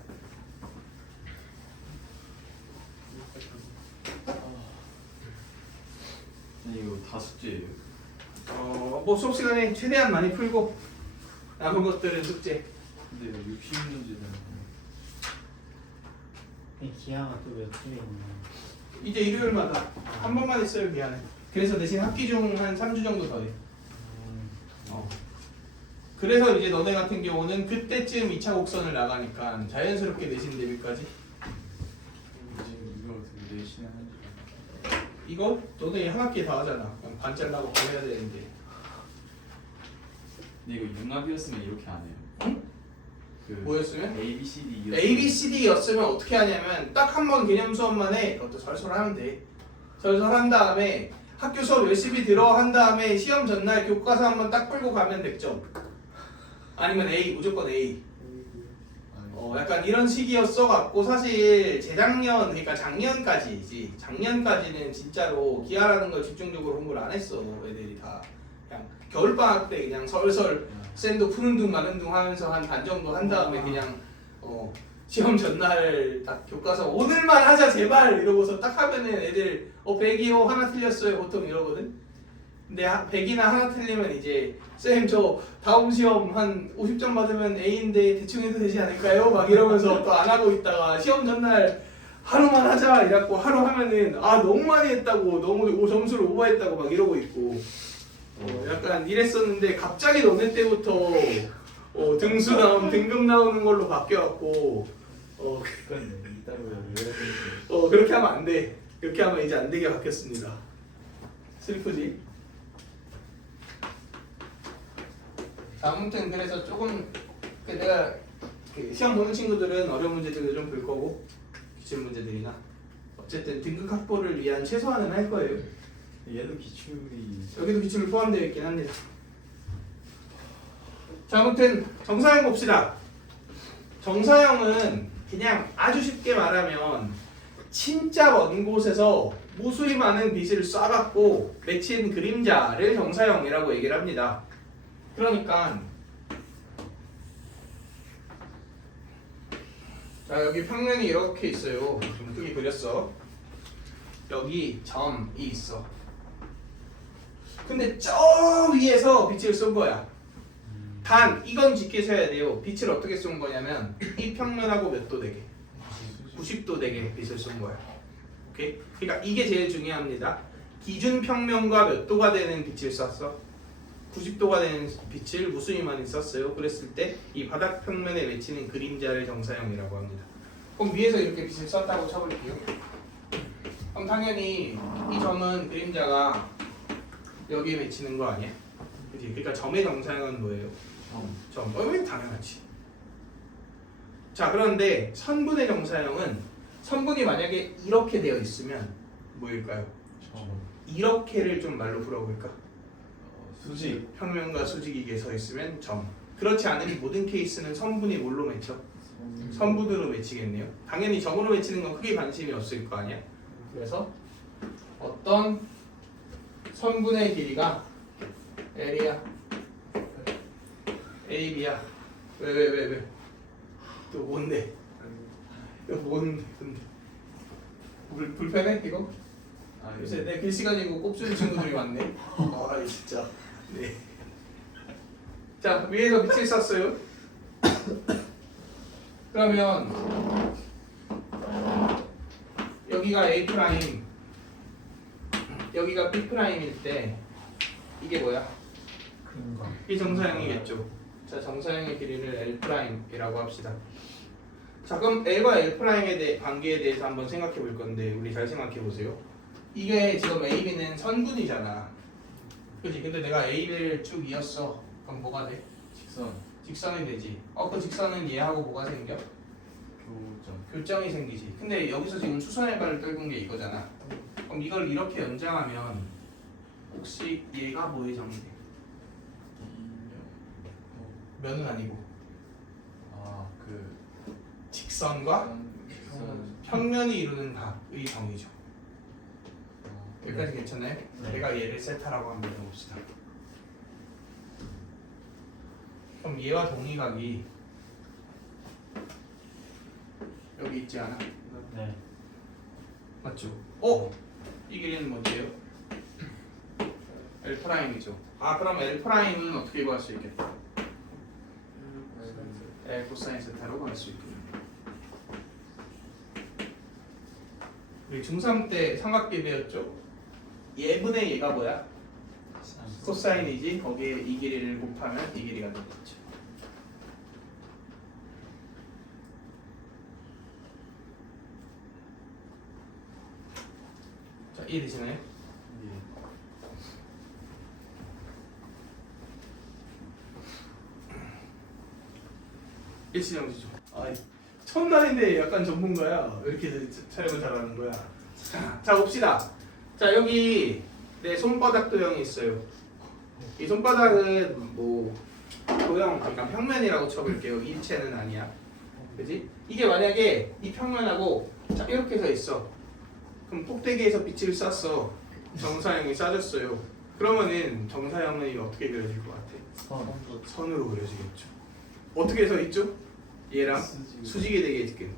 이거 다 숙제예요. 뭐 수업 시간에 최대한 많이 풀고 남은 것들은 숙제. 근데 60문제는 이 기하가 또 몇 줄에 있나? 이제 일요일마다 한 번만 있어요, 미안해. 그래서 대신 학기 중 한 3주 정도 더 돼. 그래서 이제 너네 같은 경우는 그때쯤 2차 곡선을 나가니까 자연스럽게 내신 대비까지. 지금 이거 어떻게 내신에 하는지. 이거 너네 한 학기에 다 하잖아. 그냥 반 잘라고 반 해야 되는데. 근데 이거 융합이었으면 이렇게 안 해요. 응? 그 뭐였으면? A, B, C, D A, B, C, D였으면 어떻게 하냐면 딱 한 번 개념 수업만 해. 그것도 설설 하면 돼. 설설 한 다음에 학교 수업 열심히 들어 한 다음에 시험 전날 교과서 한번 딱 풀고 가면 100점. 아니면 A, 무조건 A. 약간 이런 식이었어 갖고 사실 재작년 그러니까 작년까지지. 작년까지는 진짜로 기하라는 걸 집중적으로 공부를 안 했어. 애들이 다 그냥 겨울방학 때 그냥 설설 쌤도 푸는 둥 마는 둥 하면서 한 반 정도 한 다음에 그냥 시험 전날 딱 교과서 오늘만 하자 제발 이러고서 딱 하면은 애들 100이요 하나 틀렸어요 보통 이러거든. 근데 100이나 하나 틀리면 이제 쌤 저 다음 시험 한 50점 받으면 A인데 대충 해도 되지 않을까요? 막 이러면서 또 안 하고 있다가 시험 전날 하루만 하자 이래갖고 하루 하면은 너무 많이 했다고 너무 점수를 오버했다고 막 이러고 있고 약간 이랬었는데 갑자기 너네 때부터 등수 등급 나오는 걸로 바뀌어갖고 그렇게 하면 안 돼. 그렇게 하면 이제 안 되게 바뀌었습니다. 슬프지? 자, 아무튼 그래서 조금 내가 시험 보는 친구들은 어려운 문제들을 좀 볼 거고 기출 문제들이나 어쨌든 등급 확보를 위한 최소한은 할 거예요. 얘도 기출이 여기도 기출이 포함되어 있긴 합니다. 자, 아무튼 정사형 봅시다. 정사형은 그냥 아주 쉽게 말하면 진짜 먼 곳에서 무수히 많은 빛을 쏴갖고 맺힌 그림자를 정사형이라고 얘기를 합니다. 그러니까 자, 여기 평면이 이렇게 있어요. 좀 크게 그렸어. 여기 점이 있어. 근데 저 위에서 빛을 쏜 거야. 단 이건 지키셔야 돼요. 빛을 어떻게 쏜 거냐면 이 평면하고 몇 도 되게? 90도 되게 빛을 쏜 거야. 오케이? 그러니까 이게 제일 중요합니다. 기준 평면과 몇 도가 되는 빛을 쐈어? 90도가 되는 빛을 무수히 많이 썼어요. 그랬을 때 이 바닥 평면에 맺히는 그림자를 정사형이라고 합니다. 그럼 위에서 이렇게 빛을 쐈다고 쳐볼게요. 그럼 당연히 이 점은 그림자가 여기에 맺히는 거 아니야? 그치? 그러니까 점의 정사형은 뭐예요? 점. 당연하지. 자, 그런데 선분의 정사형은 선분이 만약에 이렇게 되어 있으면 뭐일까요? 이렇게를 좀 말로 풀어볼까? 수직. 평면과 수직이 이게 서 있으면 점. 그렇지 않으니 모든 케이스는 선분이 뭘로 맺혀? 선분으로 맺히겠네요. 당연히 점으로 맺히는 건 크게 관심이 없을 거 아니야. 그래서 어떤 선분의 길이가 L이야, AB야. 왜? 또 뭔데? 이거 뭔데? 근데 불편해 이거? 요새 내 글씨 가지고 꼽주는 친구들이 많네. 아 진짜. 네. 자, 위에서 밑을 썼어요. 그러면 여기가 A 프라임, 여기가 B 프라임일 때 이게 뭐야? 큰 거. 이 정사형이겠죠. 자, 정사형의 길이를 L 프라임이라고 합시다. 자, 그럼 L과 L 프라임에 대해 관계에 대해서 한번 생각해 볼 건데 우리 잘 생각해 보세요. 이게 지금 AB는 선분이잖아. 그렇지? 근데 내가 AB를 쭉 이었어. 그럼 뭐가 돼? 직선. 직선이 되지. 그 직선은 얘하고 뭐가 생겨? 교점. 교점이 생기지. 근데 여기서 지금 수선의 발을 떨군 게 이거잖아. 그럼 이걸 이렇게 연장하면 혹시 얘가 뭐의 점이 돼? 면은 아니고 아그 직선과 평면이 이루는 각의 정이죠. 여기까지 괜찮나요? 네. 내가 얘를 세타라고 한번 해봅시다. 그럼 얘와 동의각이 여기 있지 않아? 네. 맞죠? 이 길이는 뭔데요? L 프라임이죠. 그럼 L 프라임은 어떻게 구할 수 있겠다? L 코사인 세타로 구할 수 있군요. 우리 중3 때 삼각계 배웠죠? 얘분의 얘가 뭐야? 코사인이지. 거기에 이 길이를 곱하면 이 길이가 되겠죠. 자, 이해되시나요? 일시정지죠. 첫날인데 약간 전문가야. 왜 이렇게 촬영을 잘하는 거야? 자, 봅시다. 자, 여기 내 손바닥 도형이 있어요. 이 손바닥은 뭐 도형, 그러니까 평면이라고 쳐볼게요. 일체는 아니야. 그지? 이게 만약에 이 평면하고 자, 이렇게 서 있어. 그럼 꼭대기에서 빛을 쐈어. 정사형이 쏴졌어요. 그러면은 정사형은 이거 어떻게 그려질 것 같아? 선으로 그려지겠죠. 어떻게 서 있죠? 얘랑 수직이 되게끔.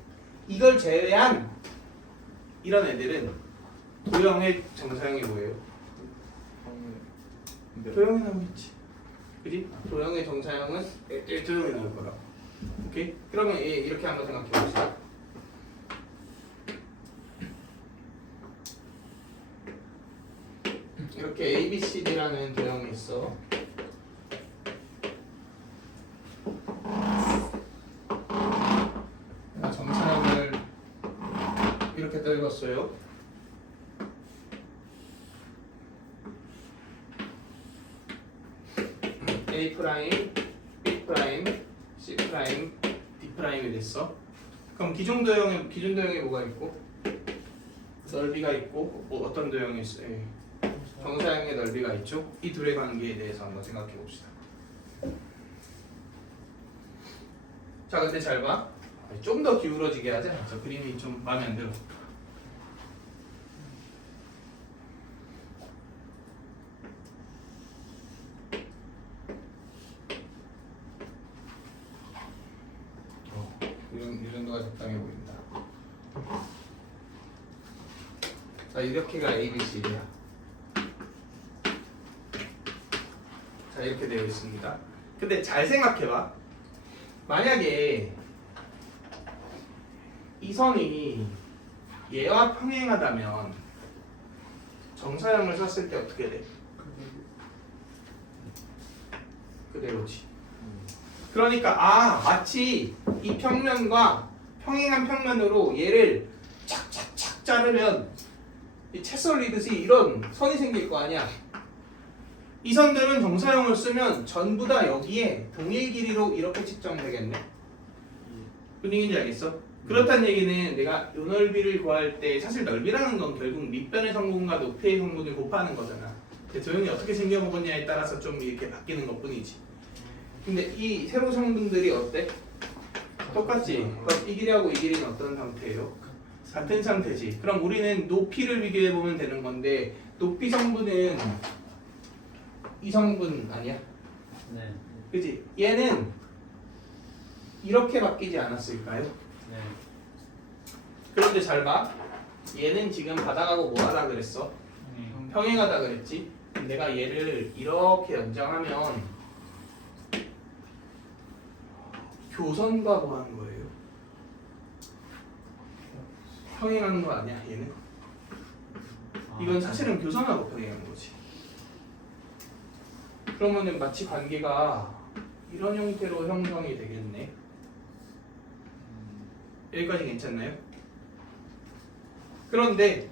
이걸 제외한 이런 애들은 도형의 정사형이 뭐예요? 도형이 나오겠지. 그지? 도형의 정사형은 도형이 나올 거라. 오케이? 그러면 얘 이렇게 한번 생각해 봅시다. 이렇게 ABCD라는 도형이 있어. 정사형을 이렇게 떨궜어요. A 프라임, B 프라임, C 프라임, D 프라임이 됐어. 그럼 기존 도형에 뭐가 있고? 넓이가 있고 뭐 어떤 도형이 있어요? 정사형의 넓이가 있죠. 이 둘의 관계에 대해서 한번 생각해 봅시다. 자, 근데 잘 봐. 좀 더 기울어지게 하자. 저 그림이 좀 마음에 안 들어. 이 정도가 적당해 보인다. 자, 이렇게가 ABCD야. 자, 이렇게 되어 있습니다. 근데 잘 생각해봐. 만약에 이 선이 얘와 평행하다면 정사형을 썼을 때 어떻게 돼? 그대로지. 그러니까 마치 이 평면과 평행한 평면으로 얘를 착착착 자르면 이 채 썰리듯이 이런 선이 생길 거 아니야. 이 선들은 정사형을 쓰면 전부 다 여기에 동일 길이로 이렇게 측정되겠네. 무슨 얘기인지 알겠어? 그렇다는 얘기는 내가 요 넓이를 구할 때 사실 넓이라는 건 결국 밑변의 성분과 높이의 성분을 곱하는 거잖아. 근데 도형이 어떻게 생겨먹었냐에 따라서 좀 이렇게 바뀌는 것 뿐이지. 근데 이 세로 성분들이 어때? 똑같지? 그럼 이 길이하고 이 길이는 어떤 상태예요? 같은 상태지. 그럼 우리는 높이를 비교해 보면 되는 건데 높이 성분은 이 성분 아니야? 네. 그지? 얘는 이렇게 바뀌지 않았을까요? 네. 그런데 잘 봐. 얘는 지금 바닥하고 뭐 하다 그랬어? 평행하다 그랬지? 내가 얘를 이렇게 연장하면 교선과 뭐 하는 거예요? 평행하는 거 아니야 얘는? 이건 사실은 교선하고 평행하는 거지. 그러면은 마치 관계가 이런 형태로 형성이 되겠네. 여기까지 괜찮나요? 그런데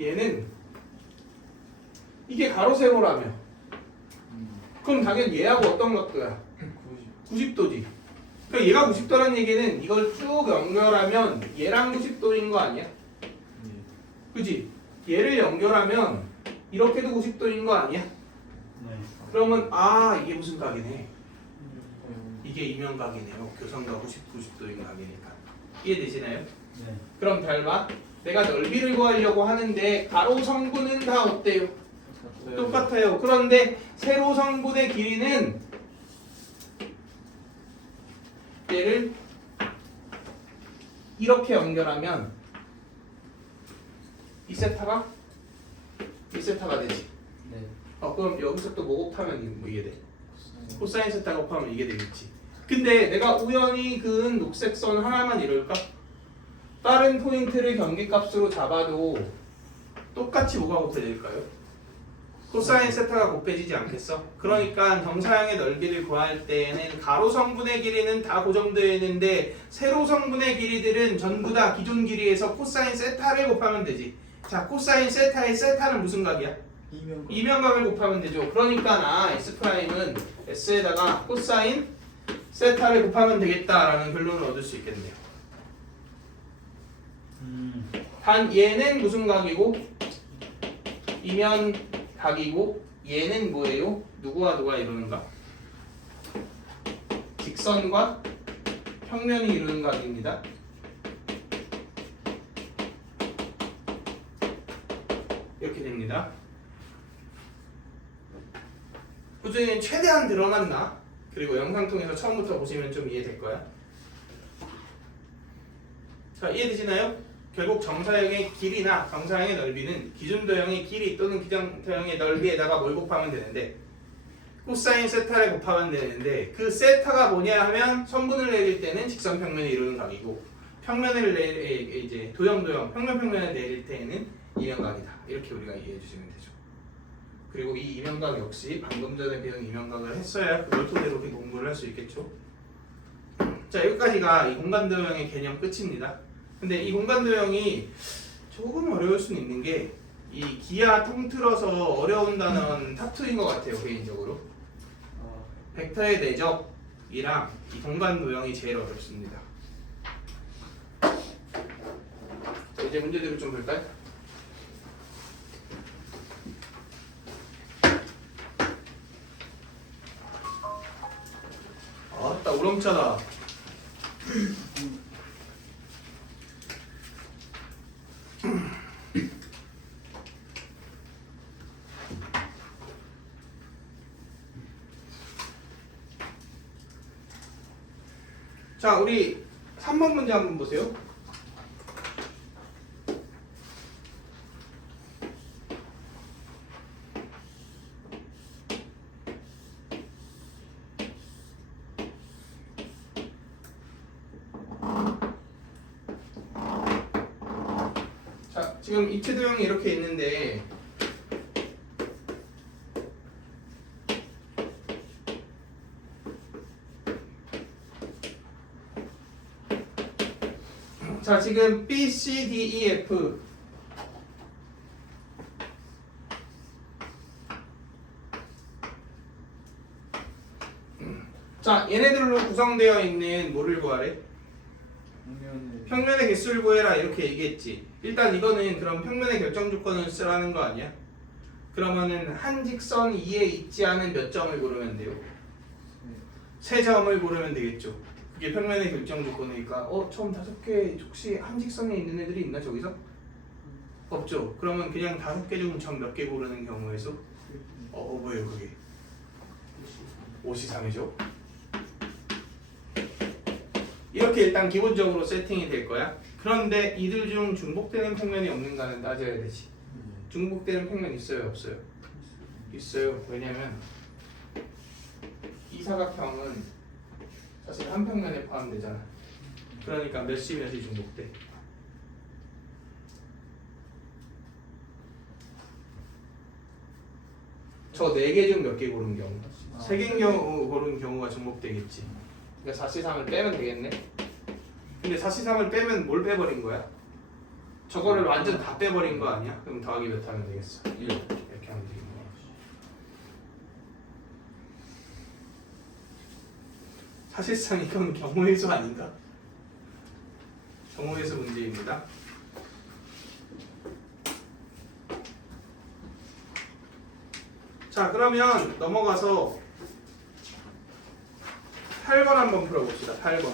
얘는 이게 가로 세로라며 그럼 당연히 얘하고 어떤 각도야? 90도지. 그러니까 얘가 90도라는 얘기는 이걸 쭉 연결하면 얘랑 90도인 거 아니야? 그지? 얘를 연결하면 이렇게도 90도인 거 아니야? 네. 그러면 아 이게 무슨 각이네? 이게 이면각이네요. 교선과 90도인 각이니까. 이해되시나요? 네. 그럼 잘 봐. 내가 넓이를 구하려고 하는데 가로 성분은 다 어때요? 똑같아요. 그런데 세로 성분의 길이는 얘를 이렇게 연결하면 이 세타가 되지. 네. 그럼 여기서 또 뭐 곱하면 뭐 이게 돼? 코사인 세타 곱하면 이게 되겠지. 근데 내가 우연히 그은 녹색 선 하나만 이룰까? 다른 포인트를 경계값으로 잡아도 똑같이 뭐가 곱해질까요? 코사인 세타가 곱해지지 않겠어? 그러니까 정사형의 넓이를 구할 때에는 가로 성분의 길이는 다 고정되어 있는데 세로 성분의 길이들은 전부 다 기존 길이에서 코사인 세타를 곱하면 되지. 자, 코사인 세타의 세타는 무슨 각이야? 이면각을 곱하면 되죠. 그러니까 S'은 S에다가 코사인 세타를 곱하면 되겠다라는 결론을 얻을 수 있겠네요. 단 얘는 무슨 각이고 이면각이고 얘는 뭐예요? 누구와 누가 이루는가? 직선과 평면이 이루는 각입니다. 이렇게 됩니다. 꾸준히 최대한 드러났나? 그리고 영상 통해서 처음부터 보시면 좀 이해될 거야. 자, 이해되시나요? 결국 정사형의 길이나 정사형의 넓이는 기준도형의 길이 또는 기정도형의 넓이에다가 뭘 곱하면 되는데 코사인 세타를 곱하면 되는데 그 세타가 뭐냐 하면 성분을 내릴 때는 직선 평면을 이루는 각이고 평면을 이제 도형 평면을 내릴 때에는 이면각이다. 이렇게 우리가 이해해 주시면 되죠. 그리고 이 이면각 역시 방금 전에 배운 이면각을 했어야 그걸 토대로 공부를 할 수 있겠죠. 자, 여기까지가 이 공간도형의 개념 끝입니다. 근데 이 공간도형이 조금 어려울 수는 있는 게 이 기하 통틀어서 어려운 단어는 탑2인 것 같아요. 개인적으로 벡터의 내적이랑 이 공간도형이 제일 어렵습니다. 자, 이제 문제들을 좀 볼까요? 아따 우렁차다. 자, 우리 3번 문제 한번 보세요. 자, 지금 입체 도형이 이렇게 있는데 자, 지금 B, C, D, E, F 자, 얘네들로 구성되어 있는 뭐를 구하래? 평면을 평면의 개수를 구해라 이렇게 얘기했지. 일단 이거는 그럼 평면의 결정 조건을 쓰라는 거 아니야? 그러면은 한 직선 위에 있지 않은 몇 점을 고르면 돼요? 세 점을 고르면 되겠죠. 그게 평면의 결정 조건이니까 처음 5개 혹시 한 직선에 있는 애들이 있나 저기서? 없죠. 그러면 그냥 5개 중 점 몇 개 고르는 경우의 수? 뭐예요 그게? 53이죠. 이렇게 일단 기본적으로 세팅이 될 거야. 그런데 이들 중 중복되는 평면이 없는가는 따져야 되지. 중복되는 평면 있어요 없어요? 있어요. 왜냐면 이 사각형은 사실 한 평면에 포함되잖아. 그러니까 몇이 중복돼. 저 4개 중 몇 개 고른 경우? 3개인 경우 고른 경우가 중복되겠지. 그러니까 4C3을 빼면 되겠네. 근데 4C3을 빼면 뭘 빼버린 거야? 저거를 완전 다 빼버린 거 아니야? 그럼 더하기 몇 하면 되겠어? 1 이렇게 하면 되겠네. 사실상 이건 경우의 수 아닌가? 경우의 수 문제입니다. 자, 그러면 넘어가서 8번 한번 풀어봅시다. 8번.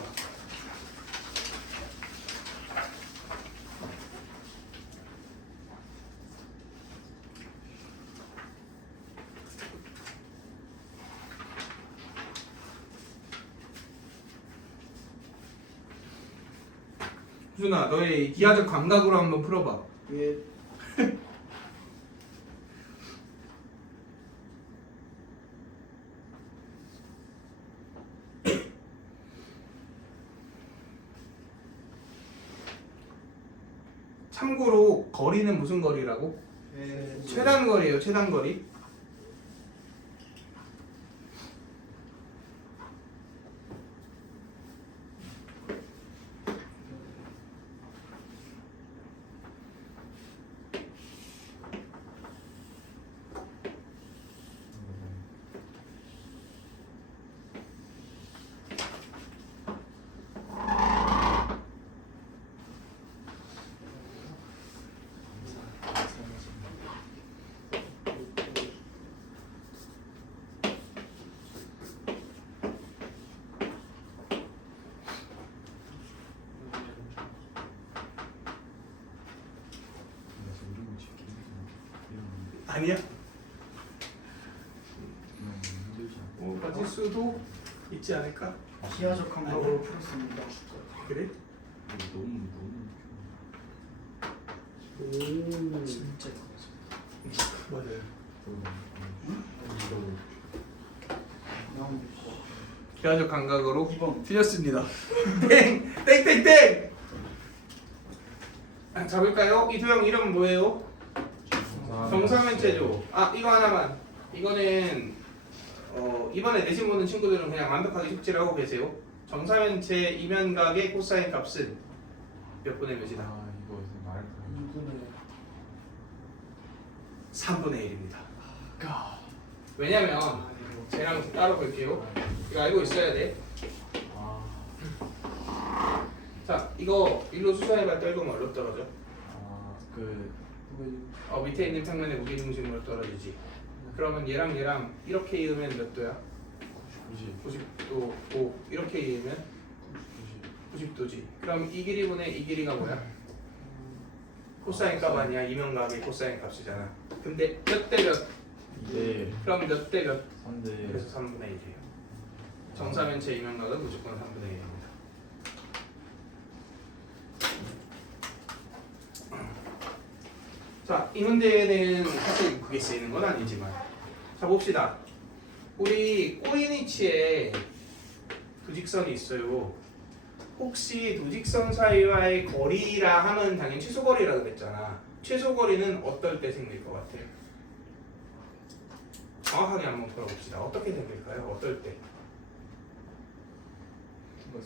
준아, 너의 기하적 감각으로 한번 풀어봐. 예. 참고로 거리는 무슨 거리라고? 최단 거리예요. 최단 거리. 아니야? 가질 수도 있지 않을까? 기하적 감각으로 풀었습니다. 그래? 너무 진짜 맞아요. 너무 기하적 감각으로 2번. 틀렸습니다. 땡! 땡땡땡! 잡을까요? 이 도형 이름은 뭐예요? 정사면체죠. 이거 하나만. 이거는 이번에 내신 보는 친구들은 그냥 완벽하게 숙지를 하고 계세요. 정사면체 이면각의 코사인 값은 몇 분의 몇이다? 이거 말할 거야. 3분의 1입니다. 왜냐면 쟤랑 따로 볼게요. 이거 알고 있어야 돼. 자, 이거 일로 수선해봐. 떨구면 얼로 떨어져? 밑에 있는 평면의 무게중심으로 떨어지지. 그러면 얘랑 이렇게 이으면 몇 도야? 90도. 이렇게 이으면 90도지. 그럼 이 길이분의 이 길이가 뭐야? 코사인 값 아니야? 이면각의 코사인 값이잖아. 근데 몇 대 몇? 네. 그럼 몇 대 몇? 3대. 그래서 3분의 1이에요. 정사면체 이면각은 무조건 3분의 1입니다. 자, 이 문제는 사실 그게 쓰이는 건 아니지만, 자 봅시다. 우리 꼬인위치에 두 직선이 있어요. 혹시 두 직선 사이와의 거리라 하면 당연히 최소거리라고 그랬잖아. 최소거리는 어떨 때 생길 것 같아? 정확하게 한번 풀어봅시다. 어떻게 생길까요? 어떨 때?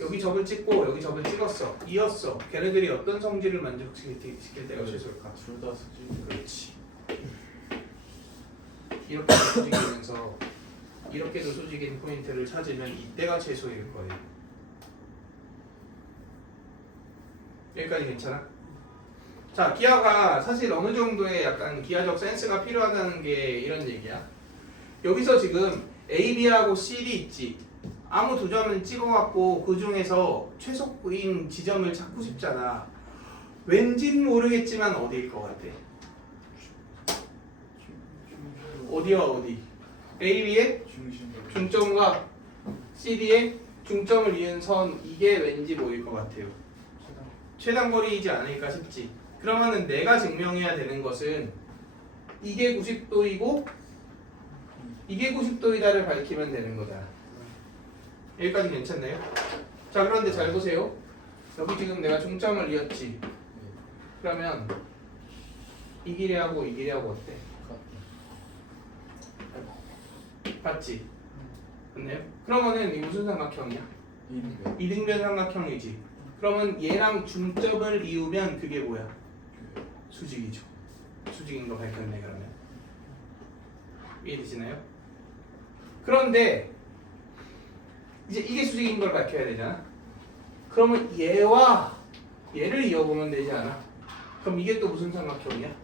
여기 접을 찍고 여기 접을 찍었어. 이었어. 걔네들이 어떤 성질을 만족시킬 때가 최소일까? 둘 다 쓰지. 그렇지. 이렇게 움직이면서 이렇게도 수직인 포인트를 찾으면 이때가 최소일 거예요. 여기까지 괜찮아? 자, 기하가 사실 어느 정도의 약간 기하적 센스가 필요하다는 게 이런 얘기야. 여기서 지금 A, B하고 CD 있지. 아무 두 점을 찍어갖고 그 중에서 최소인 지점을 찾고 싶잖아. 왠진 모르겠지만 어디일 것 같아? 어디와 어디? A, B의 중점과 CD의 중점을 이은 선, 이게 왠지 뭐일 것 같아요? 최단거리이지 않을까 싶지. 그러면은 내가 증명해야 되는 것은 이게 90도이고 이게 90도이다를 밝히면 되는 거다. 여기까지 괜찮나요? 자, 그런데 잘 보세요. 여기 지금 내가 중점을 이었지. 그러면 이 길이하고 이 길이하고 어때? 같지? 맞나요? 그러면은 이 무슨 삼각형이야? 이등변 삼각형이지. 그러면 얘랑 중점을 이으면 그게 뭐야? 수직이죠. 수직인 거 밝혔네. 그러면 이해되시나요? 그런데 이제 이게 수직인 걸 밝혀야 되잖아. 그러면 얘와 얘를 이어보면 되지 않아? 그럼 이게 또 무슨 삼각형이야?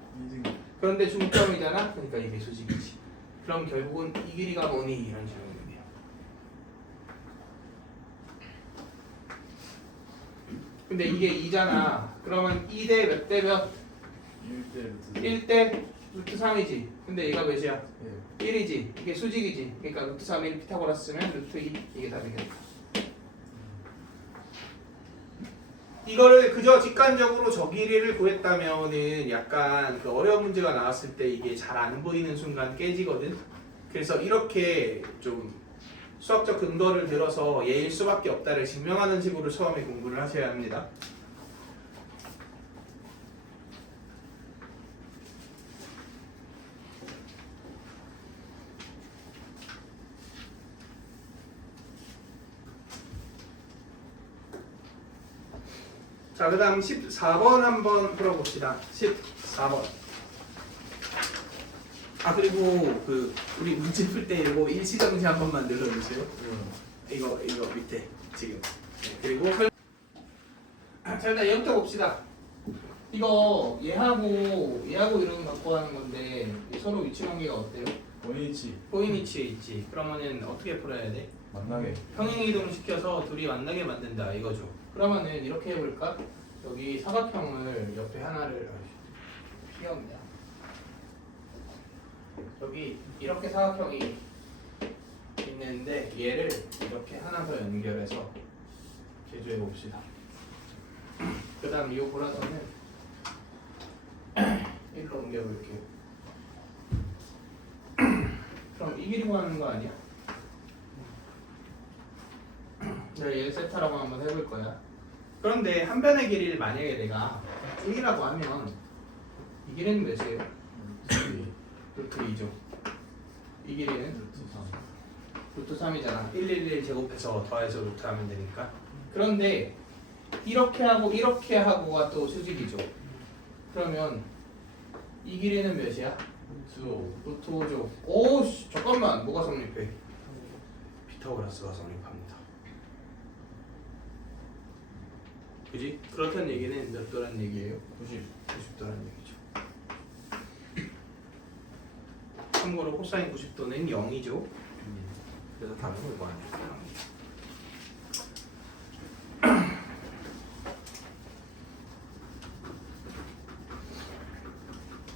그런데 중점이잖아. 그러니까 이게 수직이지. 그럼 결국은 이 길이가 뭐니? 이런 질문이에요. 근데 이게 2잖아. 그러면 2대 몇 대 몇? 1대 루트 3이지. 근데 얘가 몇이야? 1이지. 이게 수직이지. 그러니까 루트 3일 피타고라스면 루트 2. 이게 답이겠다. 이거를 그저 직관적으로 저 길이를 구했다면은 약간 그 어려운 문제가 나왔을 때 이게 잘 안 보이는 순간 깨지거든. 그래서 이렇게 좀 수학적 근거를 들어서 얘일 수밖에 없다를 증명하는 식으로 처음에 공부를 하셔야 합니다. 자, 그 다음 14번 한번 풀어봅시다. 14번. 아, 그리고 그 우리 문제 풀 때 이거 일시정지 한 번만 눌러주세요. 이거 밑에 지금. 네, 그리고 자, 일단 얘부터 봅시다. 이거 얘하고 이런 거 갖고 하는 건데 서로 위치 관계가 어때요? 포인 위치에 있지. 그러면은 어떻게 풀어야 돼? 만나게. 평행 이동을 시켜서 둘이 만나게 만든다 이거죠. 그러면은 이렇게 해볼까? 여기 사각형을 옆에 하나를 피었냐? 여기 이렇게 사각형이 있는데 얘를 이렇게 하나 더 연결해서 제조해 봅시다. 그 다음 이 보라선은 일로 옮겨볼게요. 그럼 이 길이 구하는 거 아니야? 네, 얘 세타라고 한번 해볼 거야. 그런데 한 변의 길이를 만약에 내가 1이라고 하면 이 길이는 몇이에요? 루트 2죠. 이 길이는 루트 3이잖아. 111 제곱해서 더해서 루트 하면 되니까. 그런데 이렇게 하고가 또 수직이죠. 그러면 이 길이는 몇이야? 루트 5죠. 오씨, 잠깐만, 뭐가 성립해? 피타고라스가 성립합니다. 그지? 그렇다는 얘기는 몇 도란 얘기예요? 90도란 얘기죠. 참고로 코사인 90도는 0이죠. 그래서 답은 5번.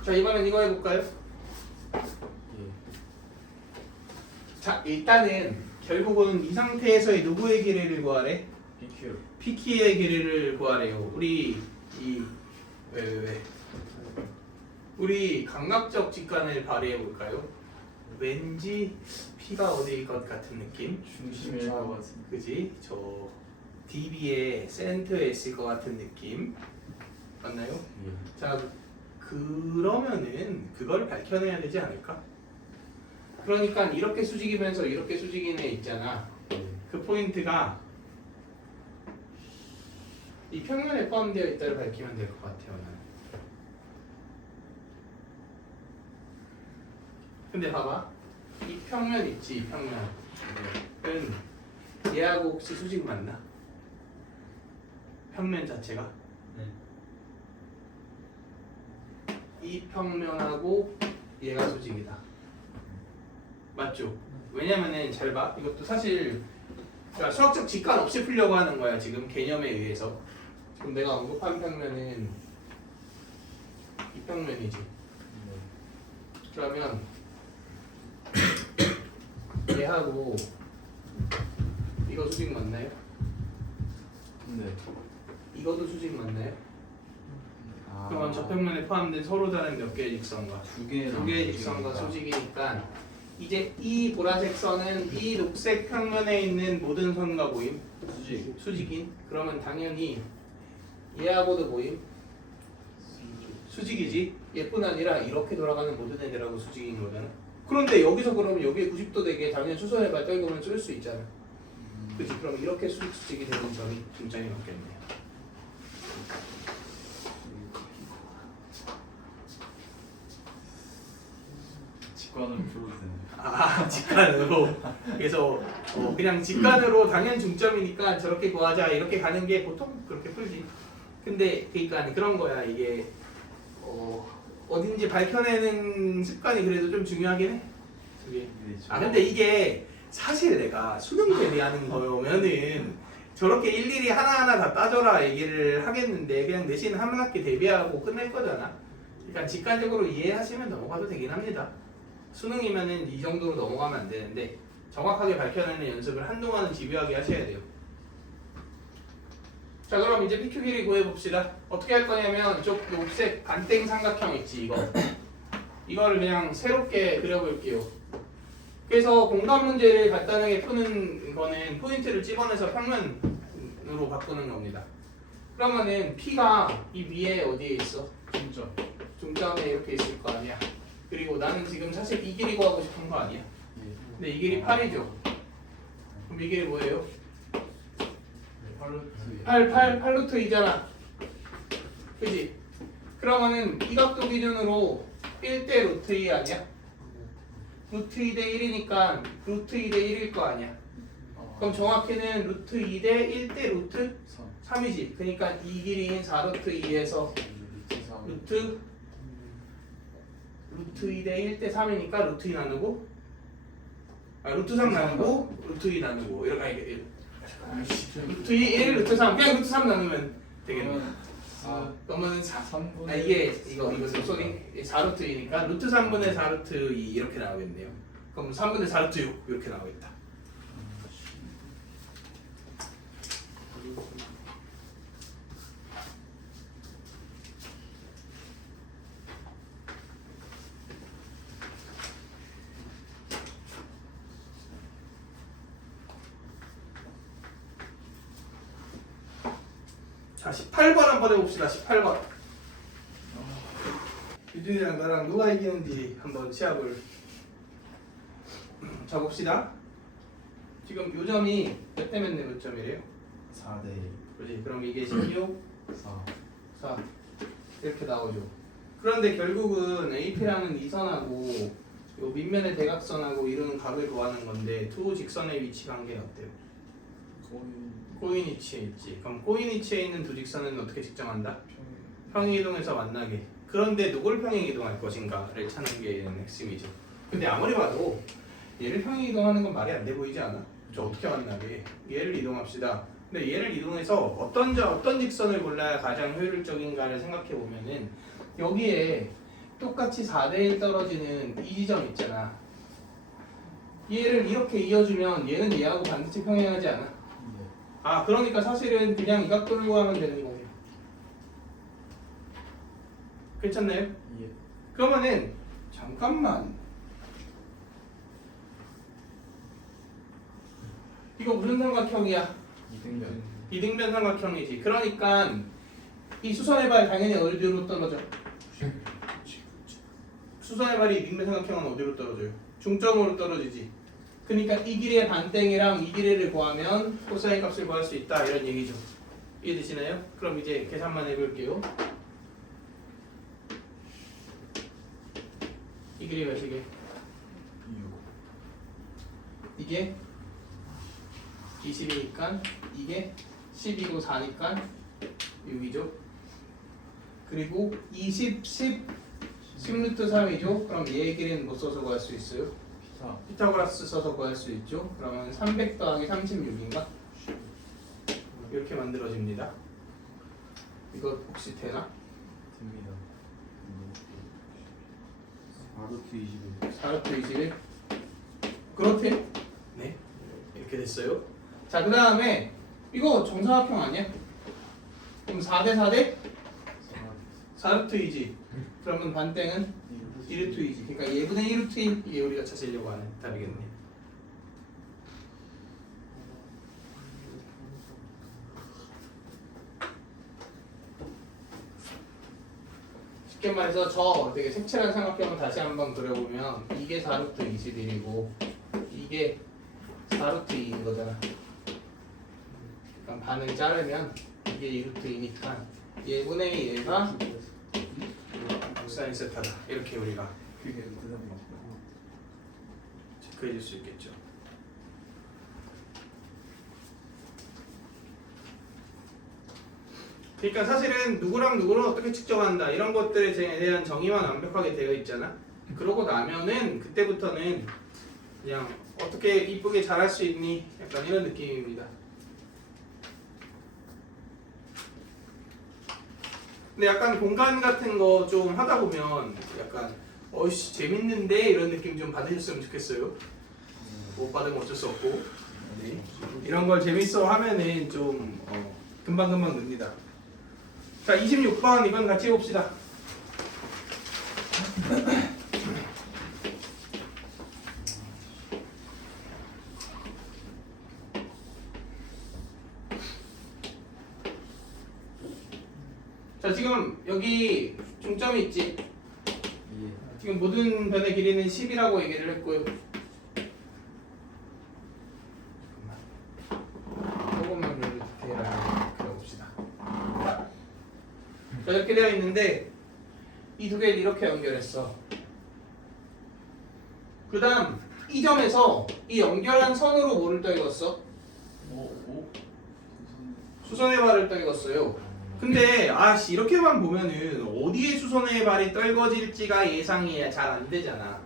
자, 이번엔 이거 해볼까요? 자, 일단은 결국은 이 상태에서의 누구의 길이를 구하래? PQ의 길이를 구하래요. 우리 우리 감각적 직관을 발휘해 볼까요? 왠지 P가 어디일 것 같은 느낌? 중심일 것 같은. 그지? 저 DB의 센터에 있을 것 같은 느낌 맞나요? 자, 그러면은 그걸 밝혀내야 되지 않을까? 그러니까 이렇게 수직이면서 이렇게 수직인 애 있잖아. 그 포인트가 이 평면에 포함되어 있다를 밝히면 될 것 같아요. 나는. 근데 봐봐. 이 평면 있지, 이 평면은 얘하고 혹시 수직 맞나? 평면 자체가 네. 이 평면하고 얘가 수직이다. 맞죠? 왜냐면은 잘 봐. 이것도 사실 그러니까 수학적 직관 없이 풀려고 하는 거야 지금 개념에 의해서. 지금 내가 언급한 평면은 이 평면이지. 그러면 얘하고 이거 수직 맞나요? 네. 이것도 수직 맞나요? 아, 그러면 저 평면에 포함된 서로 다른 몇 개의 직선과 두 개랑 두 개의 직선과 수직이니까 이제 이 보라색 선은 이 녹색 평면에 있는 모든 선과 모임 수직. 수직인 그러면 당연히 얘하고도 모임 수직이지. 얘뿐 아니라 이렇게 돌아가는 모든 애들하고 수직인 거잖아. 그런데 여기서 그러면 여기에 90도 되게 당연히 수선해봐 떨구면 쓸 수 있잖아. 그치? 그럼 이렇게 수직이 되는 점이 중점이 맞겠네요. 직관을 풀어도 되나요? 아 직관으로. 그래서 그냥 직관으로 당연 중점이니까 저렇게 구하자 이렇게 가는 게 보통 그렇게 풀지. 근데 그러니까 그런 거야 이게 어딘지 밝혀내는 습관이 그래도 좀 중요하긴 해. 그게. 아 근데 이게 사실 내가 수능 대비하는 거면은 저렇게 일일이 하나하나 다 따져라 얘기를 하겠는데 그냥 내신 한 학기 대비하고 끝낼 거잖아. 그러니까 직관적으로 이해하시면 넘어가도 되긴 합니다. 수능이면은 이 정도로 넘어가면 안 되는데 정확하게 밝혀내는 연습을 한동안은 집요하게 하셔야 돼요. 자 그럼 이제 PQ 길이 구해봅시다. 어떻게 할 거냐면 저 녹색 반땡 삼각형 있지 이거 이거를 그냥 새롭게 그려볼게요. 그래서 공간 문제를 간단하게 푸는 거는 포인트를 집어내서 평면으로 바꾸는 겁니다. 그러면은 P가 이 위에 어디에 있어? 중점. 중점에 이렇게 있을 거 아니야. 그리고 나는 지금 사실 이 길이 구하고 싶은 거 아니야. 근데 이 길이 8이죠. 그럼 이 길이 뭐예요? 8루트 2잖아. 그지? 그러면은 이 각도 기준으로 1대 루트 2 아니야? 루트 2대 1이니까 루트 2대 1일 거 아니야. 그럼 정확히는 루트 2대 1대 루트 3이지. 그러니까 이 길이인 4루트 2에서 루트 2대 1대 3이니까 루트 2 나누고 루트 3 나누고 루트 2 나누고 이렇게 루트 2 1 루트 3 그냥 루트 3 나누면 되겠네. 그러면 3분의 이거 소리 4루트 2니까 루트 3분의 4루트 2 이렇게 나오겠네요. 그럼 3분의 4루트 6 이렇게 나오겠다. 자 18번 한번 해봅시다. 18번 유준이랑 나랑 누가 이기는지 한번 시합을 잡읍시다. 지금 요점이 몇 대 몇 점이래요? 4대 그렇지. 그럼 이게 16, 4. 4 이렇게 나오죠. 그런데 결국은 AP라는 이 선하고 요 밑면의 대각선하고 이루는 각을 구하는 건데 두 직선의 위치 관계는 어때요? 코인위치에 있지. 그럼 코인위치에 있는 두 직선은 어떻게 측정한다? 평행이동해서 만나게. 그런데 누굴 평행이동할 것인가를 찾는 게 핵심이죠. 근데 아무리 봐도 얘를 평행이동하는 건 말이 안 돼 보이지 않아? 저 어떻게 만나게? 얘를 이동합시다. 근데 얘를 이동해서 어떤 직선을 골라야 가장 효율적인가를 생각해 보면은 여기에 똑같이 4대1 떨어지는 이 지점 있잖아. 얘를 이렇게 이어주면 얘는 얘하고 반드시 평행하지 않아? 아 그러니까 사실은 그냥 이 각도를 구하면 되는 거예요. 괜찮나요? 예. 그러면은 잠깐만 이거 무슨 삼각형이야? 이등변. 이등변 삼각형이지. 그러니까 이 수선의 발 당연히 어디로 떨어져? 수선의 발이 이등변 삼각형은 어디로 떨어져요? 중점으로 떨어지지. 그러니까 이 길이의 반땡이랑 이 길이를 구하면 코사인 값을 구할 수 있다 이런 얘기죠. 이해되시나요? 그럼 이제 계산만 해볼게요. 이 길이 몇이게? 이게 20이니까 이게 10이고 4니까 6이죠. 그리고 20, 10, 10루트 3이죠. 그럼 얘의 길이는 뭐 써서 구할 수 있어요? 피타. 피타고라스 써서 구할 수 있죠. 그러면 300 더하기 36인가? 이렇게 만들어집니다. 이거 혹시 되나? 됩니다. 4루트 21. 4루트 21? 그렇대? 네. 이렇게 됐어요. 자, 그 다음에 이거 정사각형 아니야? 그럼 4대 4대? 4루트이지. 그러면 반땡은 1루트이지. 그러니까 얘분의 1루트인 이게 우리가 찾으려고 하는 답이겠네. 쉽게 말해서 저 되게 색칠한 삼각형을 다시 한번 그려보면 이게 4루트 21이고 이게 4루트 2인 거잖아. 그러니까 반을 자르면 이게 2루트이니까 얘분의 얘가 사인 세타다. 이렇게 우리가 그게 루트 3 맞고. 체크해 줄 수 있겠죠. 그러니까 사실은 누구랑 누구를 어떻게 측정한다 이런 것들에 대한 정의만 완벽하게 되어 있잖아. 그러고 나면은 그때부터는 그냥 어떻게 이쁘게 잘할 수 있니? 약간 이런 느낌입니다. 근데 약간 공간 같은 거 좀 하다 보면 약간 어이씨 재밌는데 이런 느낌 좀 받으셨으면 좋겠어요. 못 받으면 어쩔 수 없고. 네. 이런 걸 재밌어 하면은 좀 금방금방 늡니다. 자, 26번 이건 같이 해봅시다. 자, 지금 여기 중점이 있지. 예. 지금 모든 변의 길이는 10이라고 얘기를 했고요. 조금만 그래도 디테일하게 그려봅시다. 자, 이렇게 되어 있는데 이 두 개를 이렇게 연결했어. 그 다음 이 점에서 이 연결한 선으로 뭐를 떠익었어? 오. 수선의 발을 떠익었어요. 근데 아씨 이렇게만 보면은 어디에 수선의 발이 떨궈질지가 예상이 잘 안 되잖아.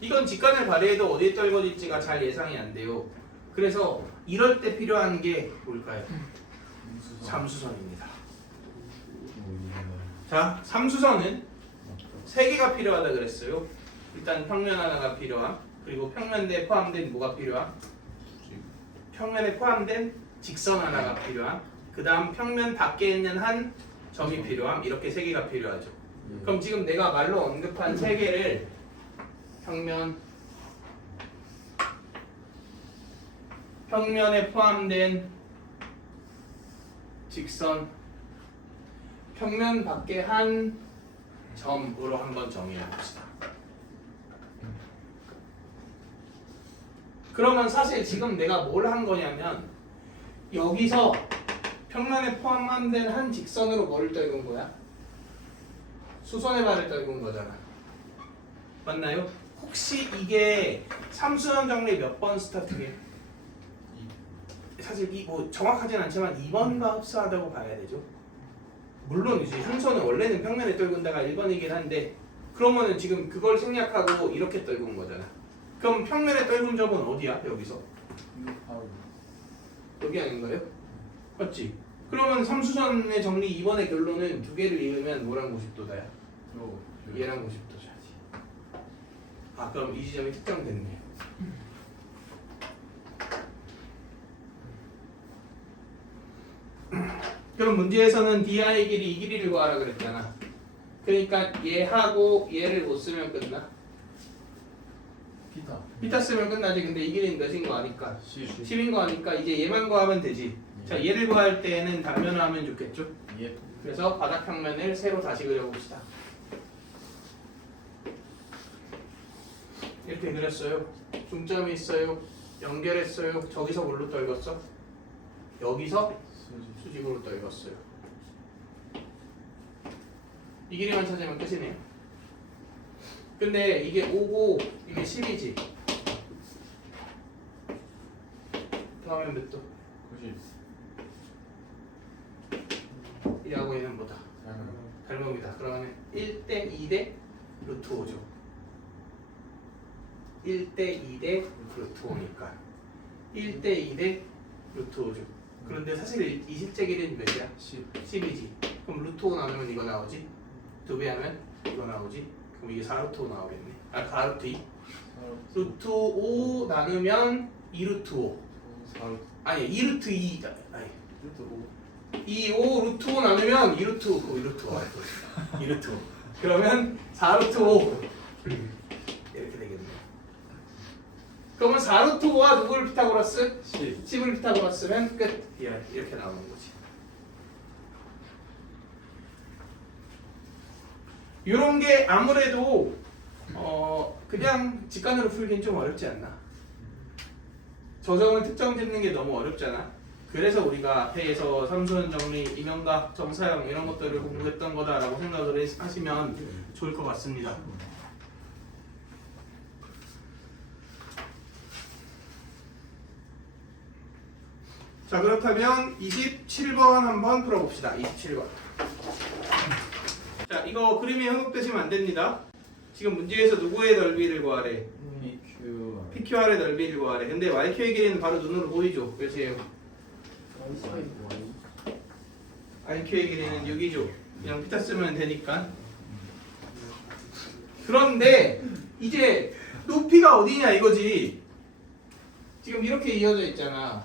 이건 직관을 발휘해도 어디에 떨궈질지가 잘 예상이 안 돼요. 그래서 이럴 때 필요한 게 뭘까요? 삼수선입니다. 자, 삼수선은 3개가 필요하다 그랬어요. 일단 평면 하나가 필요함. 그리고 평면대에 포함된 뭐가 필요함? 평면에 포함된 직선 하나가 필요함. 그 다음 평면 밖에 있는 한 점이 필요함. 이렇게 3개가 필요하죠. 그럼 지금 내가 말로 언급한 3개를 평면에 포함된 직선, 평면 밖에 한 점으로 한번 정의해 봅시다. 그러면 사실 지금 내가 뭘 한 거냐면 여기서 평면에 포함된 한 직선으로 뭐를 떨군 거야? 수선의 발을 떨군 거잖아. 맞나요? 혹시 이게 삼수선 정리 몇 번 스타트해? 사실 이 뭐 정확하진 않지만 2번과 흡사하다고 봐야 되죠. 물론 이제 순서는 원래는 평면에 떨군 데가 1번이긴 한데 그러면은 지금 그걸 생략하고 이렇게 떨군 거잖아. 그럼 평면에 떨군 점은 어디야? 여기서 여기 아닌가요? 맞지? 그러면 삼수선의 정리 2번의 결론은 두 개를 이으면 뭐랑 90도다야? 얘랑 90도셔야지. 아, 그럼 이 지점이 특정됐네. 그럼 문제에서는 DI의 길이 이 길이를 구하라 그랬잖아. 그러니까 얘하고 얘를 못 쓰면 끝나? 피타 쓰면 끝나지. 근데 이 길이는 몇인 거 아니까 10인 거 아니까 이제 얘만 구하면 되지. 자, 얘를 구할 때는 단면화하면 좋겠죠? 예. 그래서 바닥 평면을 새로 다시 그려봅시다. 이렇게 그렸어요. 중점이 있어요. 연결했어요. 저기서 뭘로 떨궜어? 여기서 수직으로 떨궜어요. 이 길이만 찾으면 끝이네요. 근데 이게 5고 이게 10이지. 그러면 몇 도? 90. 이하고 얘는 뭐다? 닮음이다. 그러면 1대 2대 루트 5죠. 1대 2대 루트 5니까 1대 2대 루트 5죠. 그런데 사실 이 실제 길이는 몇이야? 10. 10이지. 그럼 루트 5 나누면 이거 나오지? 2배 하면 이거 나오지? 그럼 이게 4루트 5 나오겠네. 아 4루트 2? 루트 5 나누면 2루트 5 4. 아니 2루트 2 아니 루트 5. 2, 5 루트 5 나누면 2루트 5 2루트 5 2루트 5 그러면 4루트 5 이렇게 되겠네. 그러면 4루트 5와 누구를 피타고라스? 10. 10을 피타고라스면 끝. 이렇게 나오는 거지. 이런 게 아무래도 그냥 직관으로 풀긴 좀 어렵지 않나. 저점을 특정 짓는 게 너무 어렵잖아. 그래서 우리가 앞에서 삼수원 정리, 이명각, 정사형 이런 것들을 공부했던 거다라고 생각을 하시면 좋을 것 같습니다. 자, 그렇다면 27번 한번 풀어봅시다. 27번. 자, 이거 그림에 현혹되시면 안 됩니다. 지금 문제에서 누구의 넓이를 구하래? PQ. PQR의 넓이를 구하래. 근데 YQ의 길이는 바로 눈으로 보이죠? 몇이에요? RQ의 길이는 6이죠. 그냥 피타 쓰면 되니까. 그런데 이제 높이가 어디냐 이거지. 지금 이렇게 이어져 있잖아.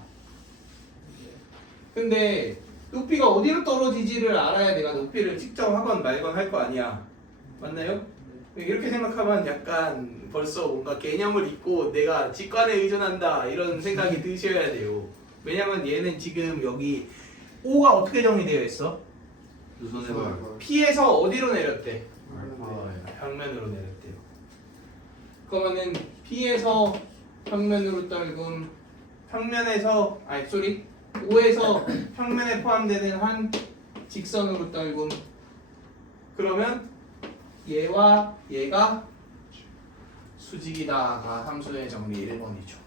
근데 높이가 어디로 떨어지지를 알아야 내가 높이를 측정하건 말건 할 거 아니야. 맞나요? 이렇게 생각하면 약간 벌써 뭔가 개념을 잊고 내가 직관에 의존한다 이런 생각이 드셔야 돼요. 왜냐면 얘는 지금 여기 O가 어떻게 정리되어 있어? 누선의 발. P에서 어디로 내렸대? 알파. 평면으로 내렸대요. 그러면은 P에서 평면으로 떨군 평면에서 O에서 평면에 포함되는 한 직선으로 떨군 그러면 얘와 얘가 수직이다가 함수의 정리 1번이죠.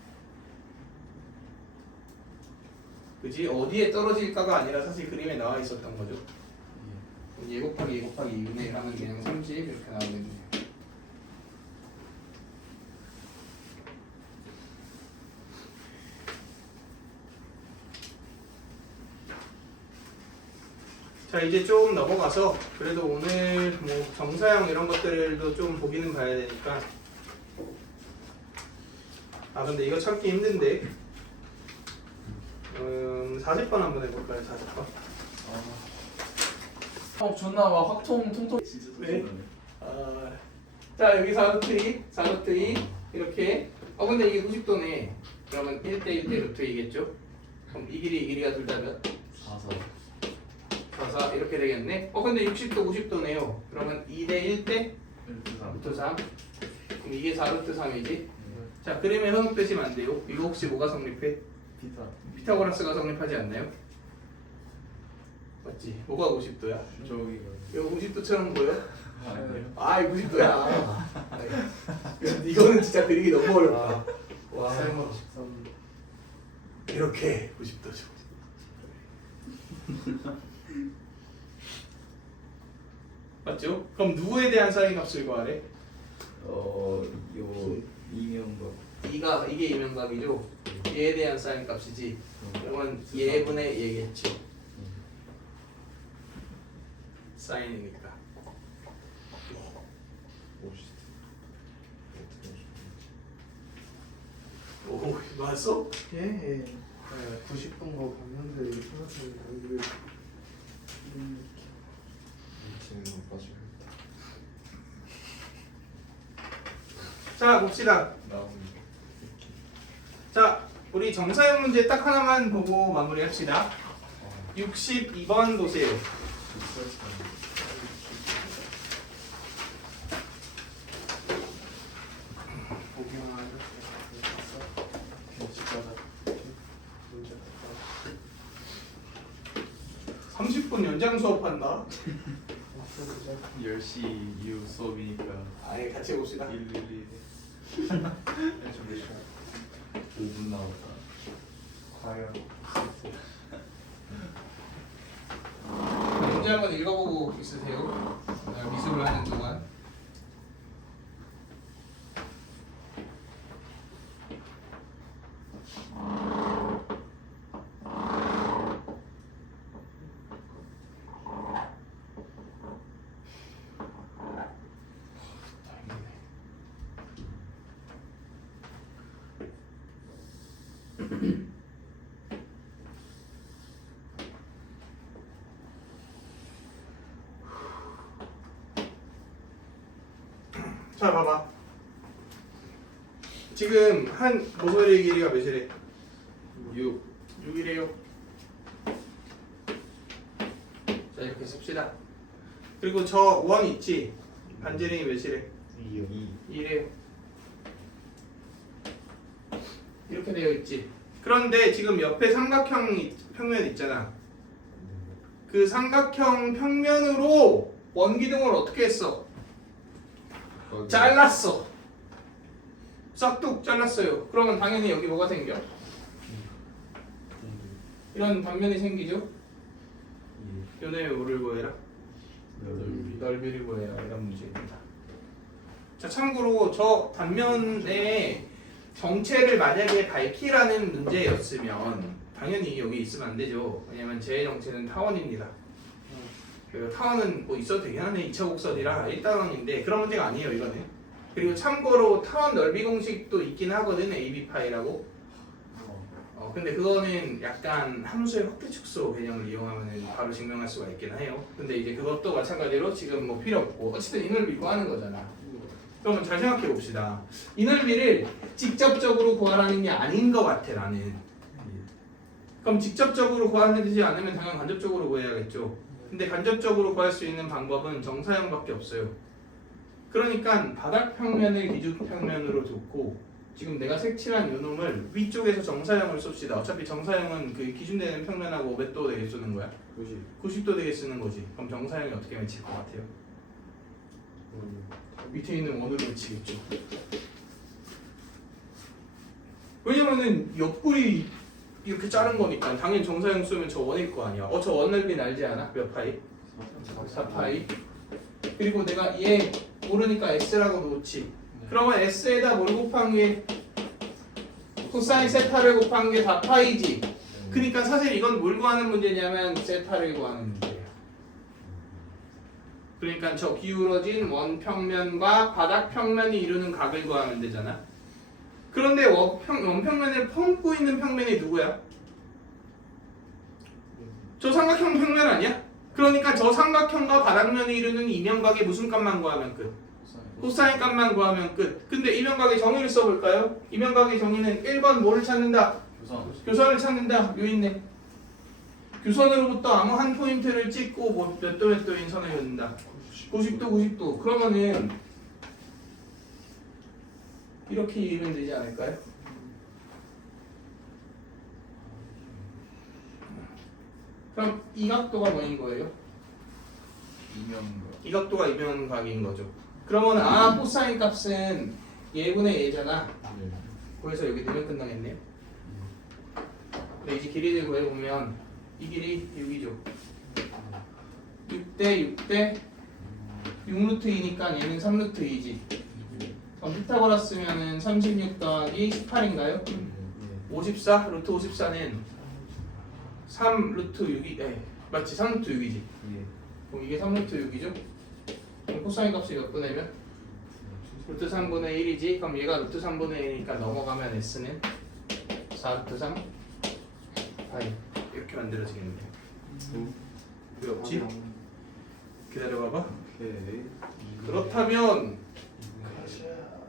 그지? 어디에 떨어질까가 아니라 사실 그림에 나와 있었던 거죠. 얘 곱하기 얘 곱하기 2분의 1 하면 그냥 30 이렇게 나오겠네요. 자, 이제 좀 넘어가서 그래도 오늘 뭐 정사형 이런 것들도 좀 보기는 봐야 되니까. 아 근데 이거 찾기 힘든데 40번 한번 해볼까요? 40번. 존나 막 확통 통통. 진짜 네. 자 여기 4루트 2 이렇게. 근데 이게 90도네. 그러면 1대 1대 루트 2겠죠? 그럼 이 길이가 둘 다면 4 이렇게 되겠네. 근데 60도 90도네요. 그러면 2대 1대 루트 3. 그럼 이게 4루트 3이지. 자 그림에 현혹되시면 안 돼요. 이거 혹시 뭐가 성립해? 피타. 피타고라스가 성립하지 않나요? 맞지? 뭐가 50도야? 저기가. 이거 50도처럼 보여? 아니에요. 아 90도야. 이거는 진짜 그리기 너무 어렵다. 와. 이렇게 90도죠. 맞죠? 그럼 누구에 대한 사인 값을 구하래? 요 이명박. 이게 이명각이죠. 얘에 대한 사인 값이지. 그러면 얘분의 얘겠죠. 사인이니까. 오, 맞았어? 예. 90분 거 봤는데 생각하면 여기를 자, 봅시다. 자, 우리 정사형 문제 딱 하나만 보고 마무리합시다. 62번 보세요. 보기만 하죠. 30분 연장 수업한다. 10시 이후 수업이니까 아예 같이 해봅시다. 111. 5분 나왔다. 과연 문제 한번 읽어보고 있으세요. 미술을 하는 동안. 자, 봐봐. 지금 한 모서리의 길이가 몇이래? 6이래요. 자, 이렇게 씁시다. 그리고 저 원 있지? 반지름이 몇이래? 2래요. 이렇게 되어 있지. 그런데 지금 옆에 삼각형 평면 있잖아. 그 삼각형 평면으로 원기둥을 어떻게 했어? 잘랐어. 싹둑 잘랐어요. 그러면 당연히 여기 뭐가 생겨? 이런 단면이 생기죠? 요놈의 뭐를 구해라? 넓이를 구해라. 이런 문제입니다. 자, 참고로 저 단면에 정체를 만약에 밝히라는 문제였으면 당연히 여기 있으면 안 되죠. 왜냐면 제 정체는 타원입니다. 그리고 타원은 뭐 있어도 되긴 하네. 2차 곡선이라 1단원인데 그런 문제가 아니에요 이거는. 그리고 참고로 타원 넓이 공식도 있긴 하거든. AB파이라고. 근데 그거는 약간 함수의 확대 축소 개념을 이용하면 바로 증명할 수가 있긴 해요. 근데 이제 그것도 마찬가지로 지금 뭐 필요 없고 어쨌든 이 넓이 구하는 거잖아. 그러면 잘 생각해 봅시다. 이 넓이를 직접적으로 구하라는 게 아닌 것 같아 나는. 그럼 직접적으로 구하지 않으면 당연히 간접적으로 구해야겠죠. 근데 간접적으로 구할 수 있는 방법은 정사형밖에 없어요. 그러니까 바닥 평면을 기준 평면으로 두고 지금 내가 색칠한 요 놈을 위쪽에서 정사형을 씁시다. 어차피 정사형은 그 기준되는 평면하고 몇 도 되게 쓰는 거야? 90도 되게 쓰는 거지. 그럼 정사형이 어떻게 맺힐 것 같아요? 밑에 있는 원으로 맺히겠죠. 왜냐면은 옆구리 이렇게 자른 거니까 당연히 정사형 쓰면 저 원일 거 아니야. 저 원 넓이는 알지 않아? 몇 파이? 4파이. 그리고 내가 얘 모르니까 S라고 놓지. 그러면 S에다 뭘 곱한 게 코사인 세타를 곱한 게 4파이지. 그러니까 사실 이건 뭘 구하는 문제냐면 세타를 구하는 문제야. 그러니까 저 기울어진 원평면과 바닥평면이 이루는 각을 구하면 되잖아. 그런데 원평면을 품고 있는 평면이 누구야? 저 삼각형 평면 아니야? 그러니까 저 삼각형과 바닥면이 이루는 이면각의 무슨 값만 구하면 끝? 코사인 값만 구하면 끝. 근데 이면각의 정의를 써볼까요? 이면각의 정의는 1번 뭐를 찾는다? 교선을 찾는다. 요 있네. 교선으로부터 아무 한 포인트를 찍고 뭐 몇 도 몇 도인 선을 그린다. 90도 90도. 그러면은 이렇게 이으면 되지 않을까요? 그럼 이 각도가 뭐인 거예요? 이 각도가 이면각인 거죠. 그러면 코사인 값은 예분의 예잖아. 그래서 여기 되면 끝나겠네요. 근데 이제 길이를 구해보면 이 길이 6이죠. 6대 6대 6루트 2니까 얘는 3루트 2지. 그럼 피타고라스면은 36 더하기 18인가요? 54? 루트 54는 3 루트 6이 맞지? 3 루트 6이지. 그럼 이게 3 루트 6이죠? 그럼 코사인 값이 몇 분의면? 루트 3분의 1이지. 그럼 얘가 루트 3분의 1이니까 넘어가면 S는 4 루트 3 파이 이렇게 만들어지겠네요. 왜 없지? 기다려봐봐. 그렇다면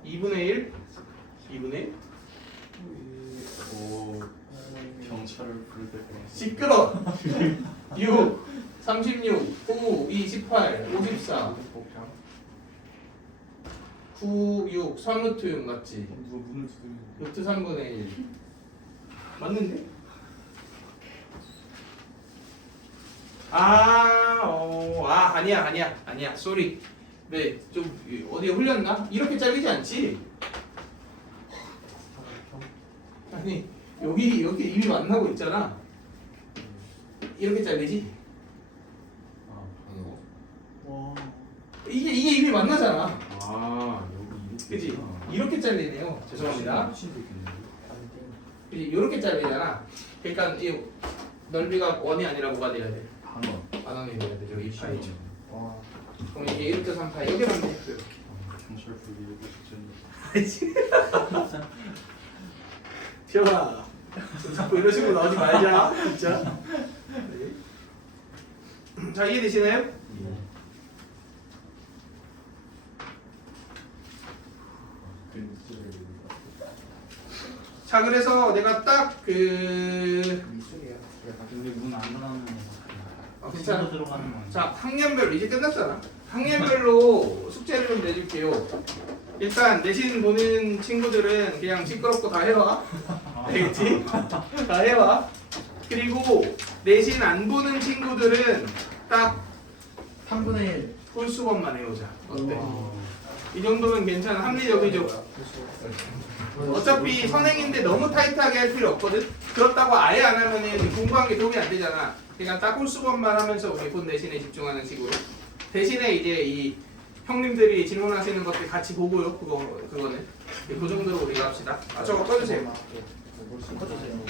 2분의 1? 2분의 1? 경찰을 부를 때 시끄러! 6, 36, 9, 2, 18, 54 9, 6, 3루트 6 맞지? 누가 문을 두드리는 루트 3분의 1 맞는데? 아니야 쏘리. 네, 좀 어디에 흘렸나? 이렇게 잘리지 않지? 아니 여기 이렇게 입이 만나고 있잖아. 이렇게 잘리지? 아, 와. 이게 입이 만나잖아. 아 여기 이렇게. 그지? 이렇게 잘리네요. 죄송합니다. 미친도 있겠네. 그지? 이렇게 잘리잖아. 그러니까 이 넓이가 원이 아니라 뭐가 돼야 돼? 한원. 반원이 돼야 되죠. 이 파이. 와. 그럼 이게 1.3파이 이렇게 만들 수 있어요. 경찰 불기 직전. 지영아, 자꾸 이런 식으로 나오지 말자, 진짜. 자, 이해되시나요? 예. 자, 그래서 내가 딱 그 미술이야. 약간. 근데 문 안 닫으면 괜찮아. 들어가는 거. 자, 학년별로 이제 끝났잖아. 학년별로 숙제를 좀 내줄게요. 일단 내신 보는 친구들은 그냥 시끄럽고 다 해와. 알겠지? 다 해와. 그리고 내신 안 보는 친구들은 딱 3분의 1 홀수법만 해오자. 어때? 이 정도면 괜찮아. 합리적이죠? 어차피 선행인데 너무 타이트하게 할 필요 없거든? 그렇다고 아예 안 하면은 공부한 게 도움이 안 되잖아. 그러니까 딱 홀수법만 하면서 우리 본 내신에 집중하는 식으로. 대신에 이제 이 형님들이 질문하시는 것들 같이 보고요. 그거는. 그 정도로 우리가 합시다. 아, 저거 꺼주세요. 꺼주세요.